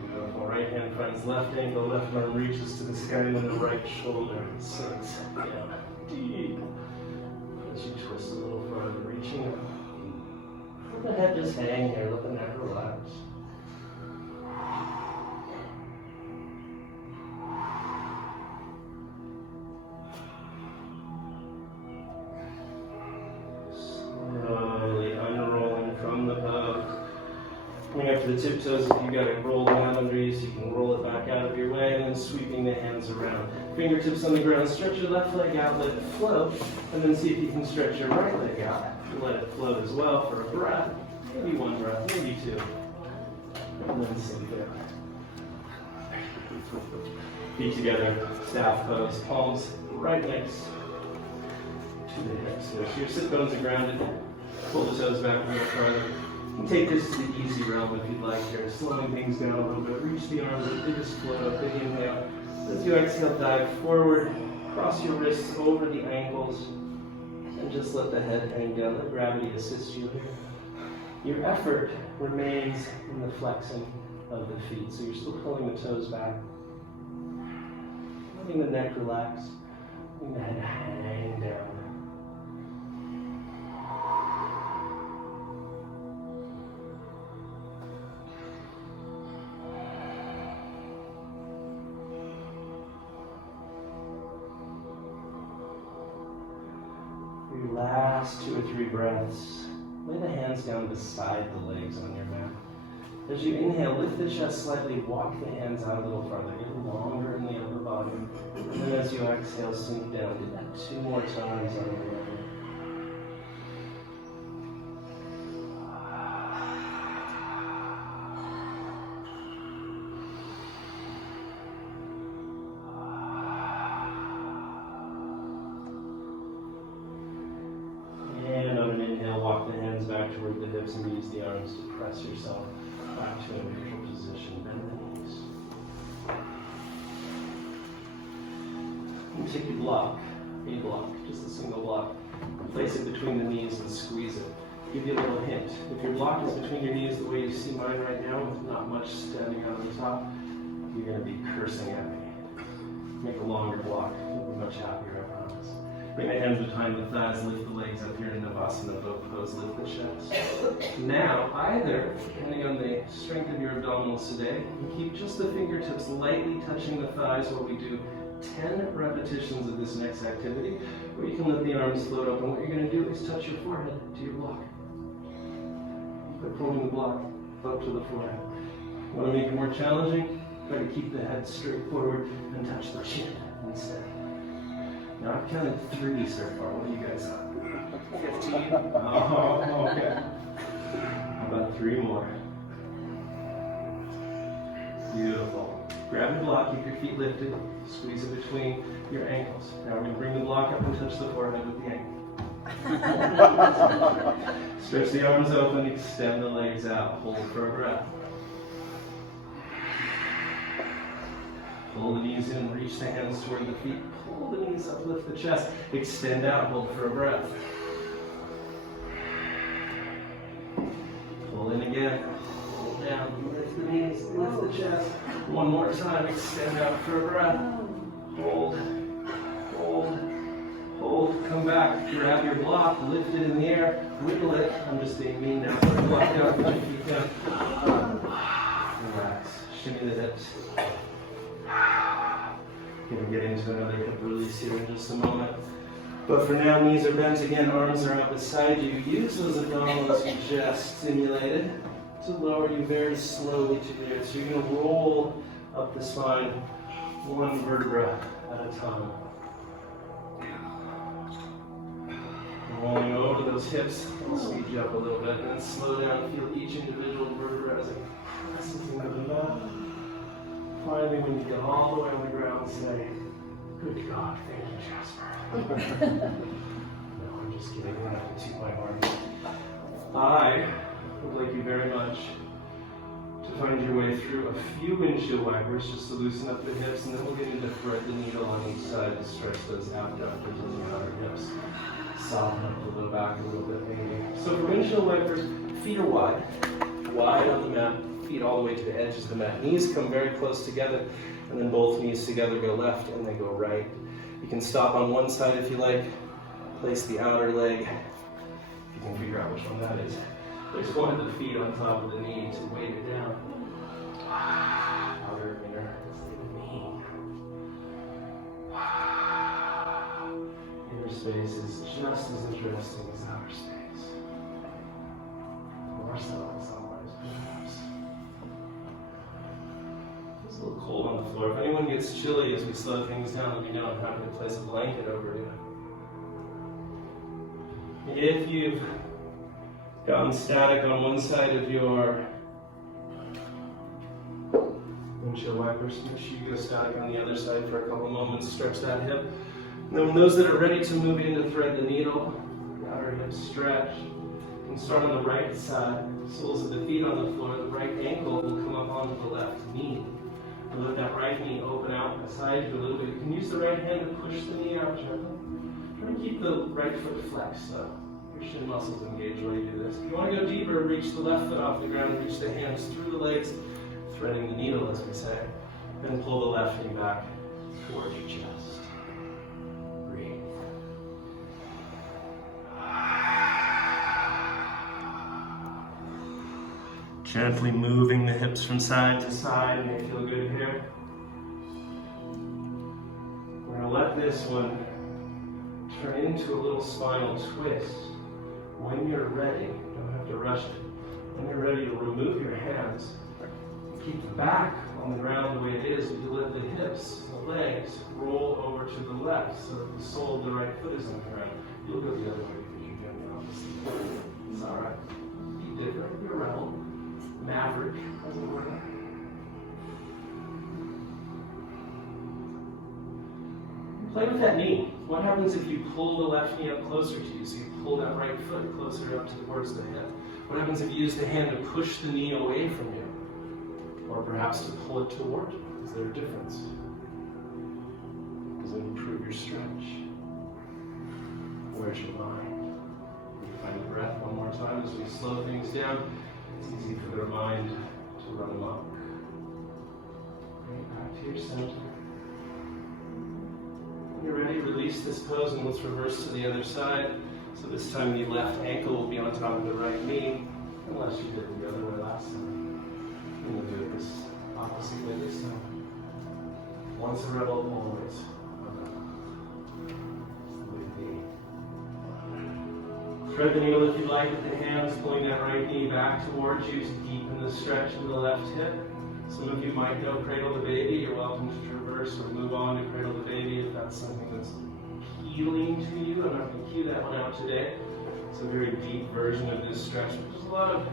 Beautiful. Right hand finds left ankle, left arm reaches to the sky, and then the right shoulder sinks down deep. As you twist a little further, reaching up. Let the head just hang here, let the neck relax. Slowly unrolling from the pose. Coming up to the tiptoes, if you got it rolled out under you, so you can roll it back out of your way, and then sweeping the hands around. Fingertips on the ground, stretch your left leg out, let it float, and then see if you can stretch your right leg out. Let it float as well for a breath, maybe one breath, maybe two. And then sink down. Feet together, staff pose, palms right next to the hips. So your sit bones are grounded, pull the toes back a little further. And take this to the easy realm if you'd like here, slowing things down a little bit. Reach the arms, the biggest float, big inhale. As you exhale, dive forward, cross your wrists over the ankles, and just let the head hang down. Let gravity assist you here. Your effort remains in the flexing of the feet, so you're still pulling the toes back. Letting the neck relax, letting the head hang down. Your last 2 or 3 breaths, lay the hands down beside the legs on your mat. As you inhale, lift the chest slightly, walk the hands out a little farther, get longer in the upper body. And then as you exhale, sink down. Do that 2 more times on the other. Toward the hips and use the arms to press yourself back to a neutral position. Bend the knees. And take your block, a block, just a single block. Place it between the knees and squeeze it. Give you a little hint. If your block is between your knees the way you see mine right now, with not much standing out on the top, you're going to be cursing at me. Make a longer block. You'll be much happier, I promise. Bring the hands behind the thighs, lift the legs up here in Navasana boat pose, lift the chest. Now, either, depending on the strength of your abdominals today, you can keep just the fingertips lightly touching the thighs while we do 10 repetitions of this next activity, or you can let the arms float up, and what you're going to do is touch your forehead to your block. Keep pulling the block up to the forehead. Want to make it more challenging? Try to keep the head straight forward and touch the chin instead. Now I've counted 3 so far. What do you guys have? 15? Oh, okay. How about 3 more? Beautiful. Grab your block, keep your feet lifted, squeeze it between your ankles. Now we're going to bring the block up and touch the forehead with the ankle. Stretch the arms open, extend the legs out, hold for a breath. Pull the knees in, reach the hands toward the feet. Pull the knees up, lift the chest. Extend out, hold for a breath. Pull in again. Pull down, lift the knees, lift the chest. One more time, extend out for a breath. Hold, hold, hold. Come back, grab your block, lift it in the air, wiggle it. I'm just being mean now. Put the block down, put your feet down. Relax, shimmy the hips. We're going to get into another hip release here in just a moment. But for now, knees are bent again, arms are out beside you. Use those abdominals you just stimulated to lower you very slowly to the earth. So you're going to roll up the spine, one vertebra at a time. Rolling over those hips, I'll speed you up a little bit, and then slow down, feel each individual vertebra as it presses into the mat. Finally, when you get all the way on the ground, say, good God, thank you, Jasper. No, I'm just kidding, I'm not going to toot my horn. I would like you very much to find your way through a few windshield wipers just to loosen up the hips, and then we'll get into thread the needle on each side to stretch those abductors and the outer hips. Soften up the low back a little bit maybe. So for windshield wipers, feet are wide. Wide on the mat, feet all the way to the edges of the mat. Knees come very close together, and then both knees together go left and they go right. You can stop on one side if you like. Place the outer leg, if you can figure out which one that is. Place one of the feet on top of the knee to weight it down. Outer, inner, it's the knee. Inner space is just as interesting as outer space. More so in some ways, perhaps. It's a little cold on the floor. If anyone gets chilly as we slow things down, let me know. I'm happy to place a blanket over you. If you've gotten static on one side of your windshield wipers, make sure you go static on the other side for a couple moments. Stretch that hip. And then those that are ready to move into thread the needle, the outer hip stretch. You can start on the right side, soles of the feet on the floor. The right ankle will come up onto the left knee. And let that right knee open out beside you a little bit. You can use the right hand to push the knee out gently. Try to keep the right foot flexed so your shin muscles engage while you do this. If you want to go deeper, reach the left foot off the ground, reach the hands through the legs, threading the needle as we say. Then pull the left knee back towards your chest. Breathe. Gently moving the hips from side to side, may feel good here. We're going to let this one turn into a little spinal twist. When you're ready, you don't have to rush it. When you're ready to remove your hands, keep the back on the ground the way it is, but you let the hips, the legs, roll over to the left so that the sole of the right foot is on the ground. You'll go the other way because you're doing the opposite. It's alright. Be different, be a rebel, maverick, as it were. Play with that knee. What happens if you pull the left knee up closer to you? So you pull that right foot closer up towards the hip. What happens if you use the hand to push the knee away from you? Or perhaps to pull it toward you? Is there a difference? Does it improve your stretch? Where's your mind? You can find the breath one more time as we slow things down. It's easy for the mind to run amok. Bring it back to your center. When you're ready, release this pose and let's reverse to the other side. So this time the left ankle will be on top of the right knee, unless you did it the other way last time. And we'll do it this opposite way this time. Once a rebel, always a rebel. Thread the needle if you like with the hands, pulling that right knee back towards you to deepen the stretch in the left hip. Some of you might know Cradle the Baby. You're welcome to traverse or move on to Cradle the Baby if that's something that's appealing to you. I'm not going to cue that one out today. It's a very deep version of this stretch. There's a lot of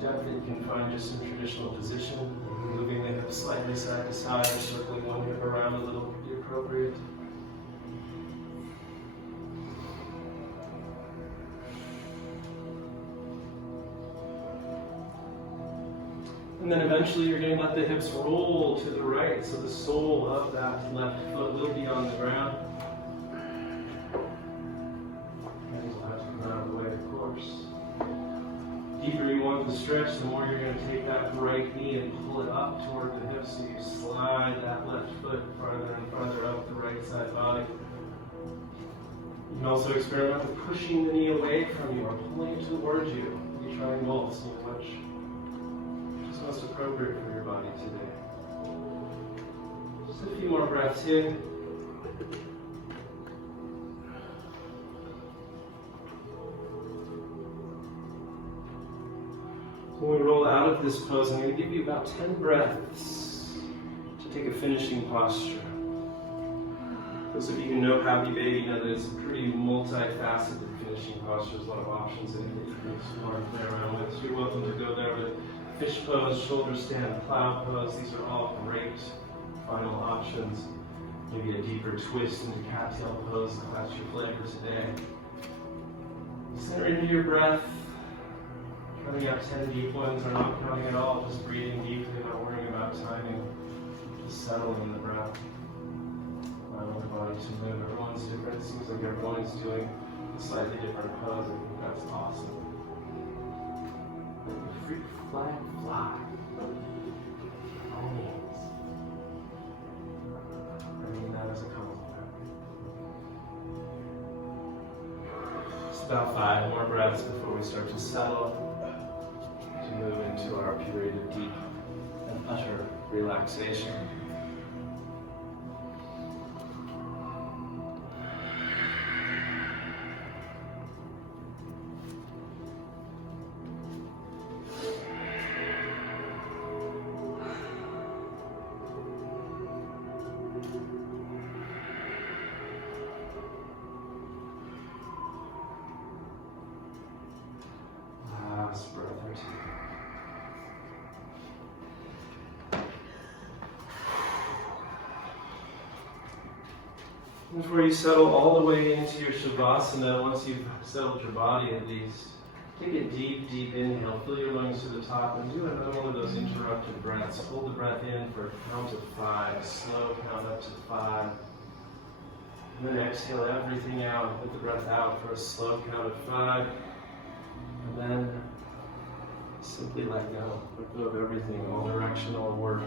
depth that you can find just in traditional position. Moving the hips slightly side to side or circling one hip around a little would be appropriate. And then eventually you're going to let the hips roll to the right, so the sole of that left foot will be on the ground. Hands will have to come out of the way, of course. The deeper you want the stretch, the more you're going to take that right knee and pull it up toward the hips, so you slide that left foot farther and farther up the right side body. You can also experiment with pushing the knee away from you or pulling it towards you. You're trying both, see which is most appropriate for your body today. Just a few more breaths here. When we with this pose, I'm going to give you about 10 breaths to take a finishing posture. Those of you who know Happy Baby know that it's a pretty multifaceted finishing posture. There's a lot of options in it that you can explore and play around with. So you're welcome to go there with fish pose, shoulder stand, cloud pose. These are all great final options. Maybe a deeper twist into cattail pose if that's your flavor today. Center into your breath. Counting out 10 deep ones or not counting at all, just breathing deeply, not worrying about timing. Just settling in the breath. Allowing the body to move. Everyone's different. It seems like everyone's doing a slightly different pose. I think that's awesome. Free flag fly. All means. I mean that as a compliment. Just about 5 more breaths before we start to settle. To move into our period of deep and utter relaxation. Last breath or two. Before you settle all the way into your Shavasana, once you've settled your body at least, take a deep, deep inhale. Fill your lungs to the top and do another one of those interrupted breaths. Hold the breath in for a count of 5. Slow count up to 5. And then exhale everything out and put the breath out for a slow count of 5. And then simply let go. Let go of everything, all direction, all work,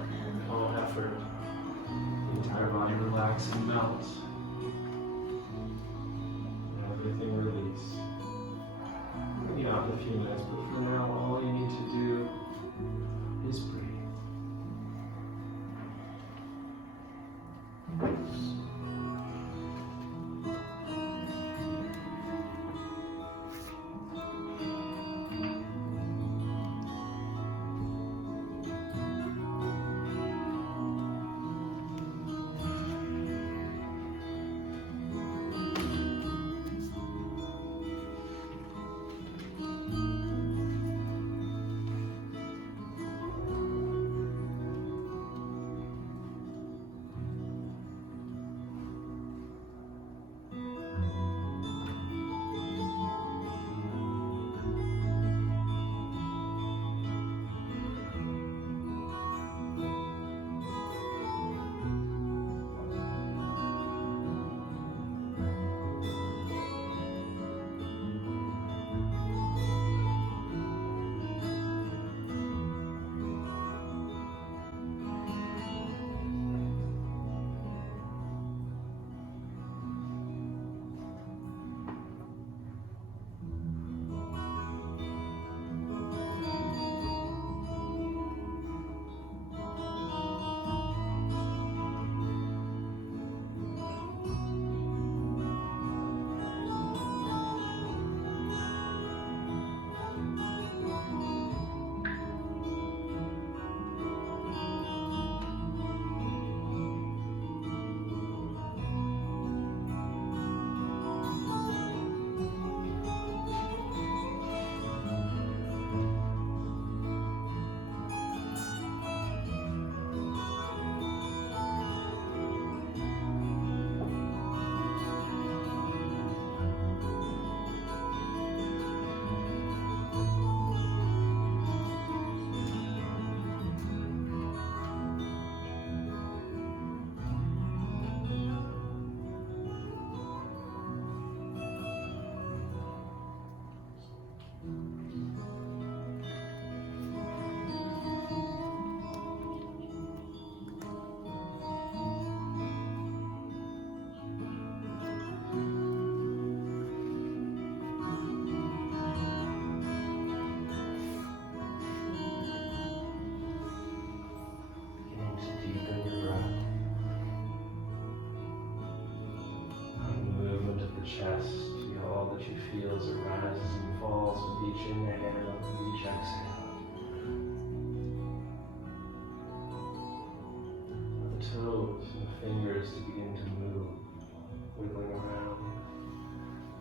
all effort. The entire body relax and melt. Everything release. Maybe not in a few minutes, but for now, all you need to do is breathe. Chest, feel all that you feel as it rises and falls with each inhale, each exhale. toes and fingers to begin to move, wiggling around.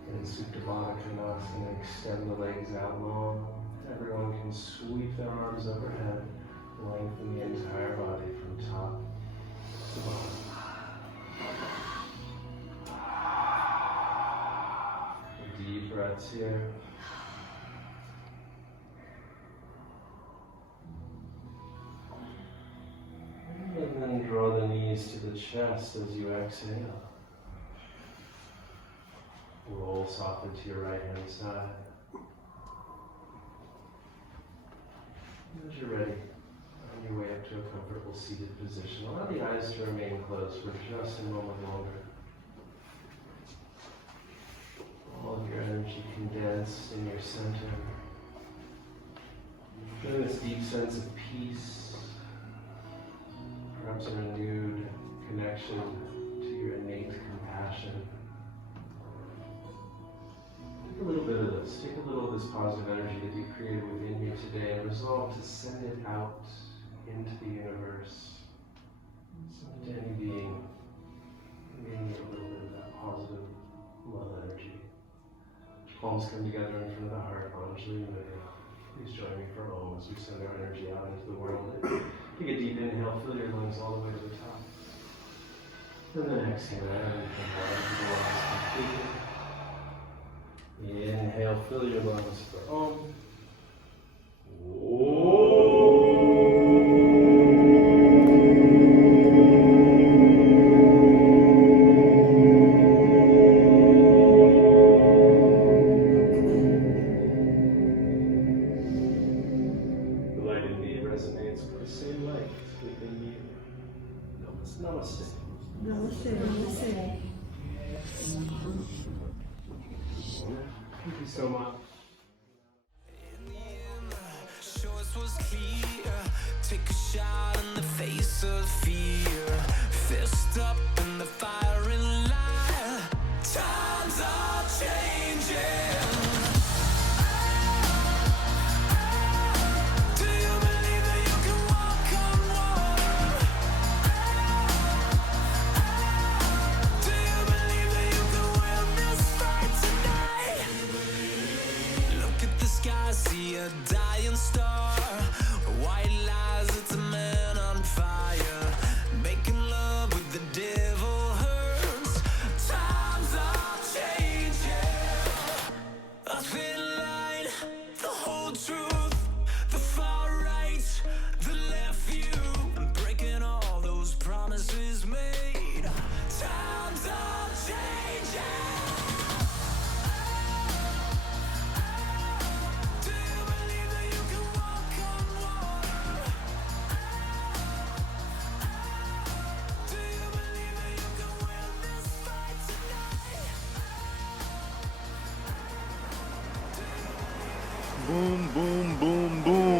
And Supta and extend the legs out long. Everyone can sweep their arms overhead, lengthen the entire body from top to bottom. Deep breaths here. And then draw the knees to the chest as you exhale. Roll softly to your right hand side. As you're ready, on your way up to a comfortable seated position, allow the eyes to remain closed for just a moment longer. All of your energy condensed in your center. Feeling this deep sense of peace, perhaps a renewed connection to your innate compassion. Take a little bit of this. Take a little of this positive energy that you created within you today and resolve to send it out into the universe. To any being, giving you a little bit of that positive love energy. Palms come together in front of the heart, Anjali Mudra. Please join me for Om as we send our energy out into the world. Take a deep inhale, fill your lungs all the way to the top. And then exhale, and come down to the lungs completely. Inhale, fill your lungs for Om. The light indeed resonates with the same light within you. Namaste. Namaste, namaste. Thank you so much. Choice was clear. Take a shot in the face of fear. Fist up in the firing line. Times are changing. Do you believe that you can walk on water? Do you believe that you can win this fight tonight? Look at the sky, see a dying star. White lies, it's a man on fire. Making love with the devil hurts. Times are changing. A thin line, the whole truth. The far right, the left view. I'm breaking all those promises made. Times are changing. Do you believe that you can walk on water? Do you believe that you can win this fight tonight? Boom, boom, boom, boom.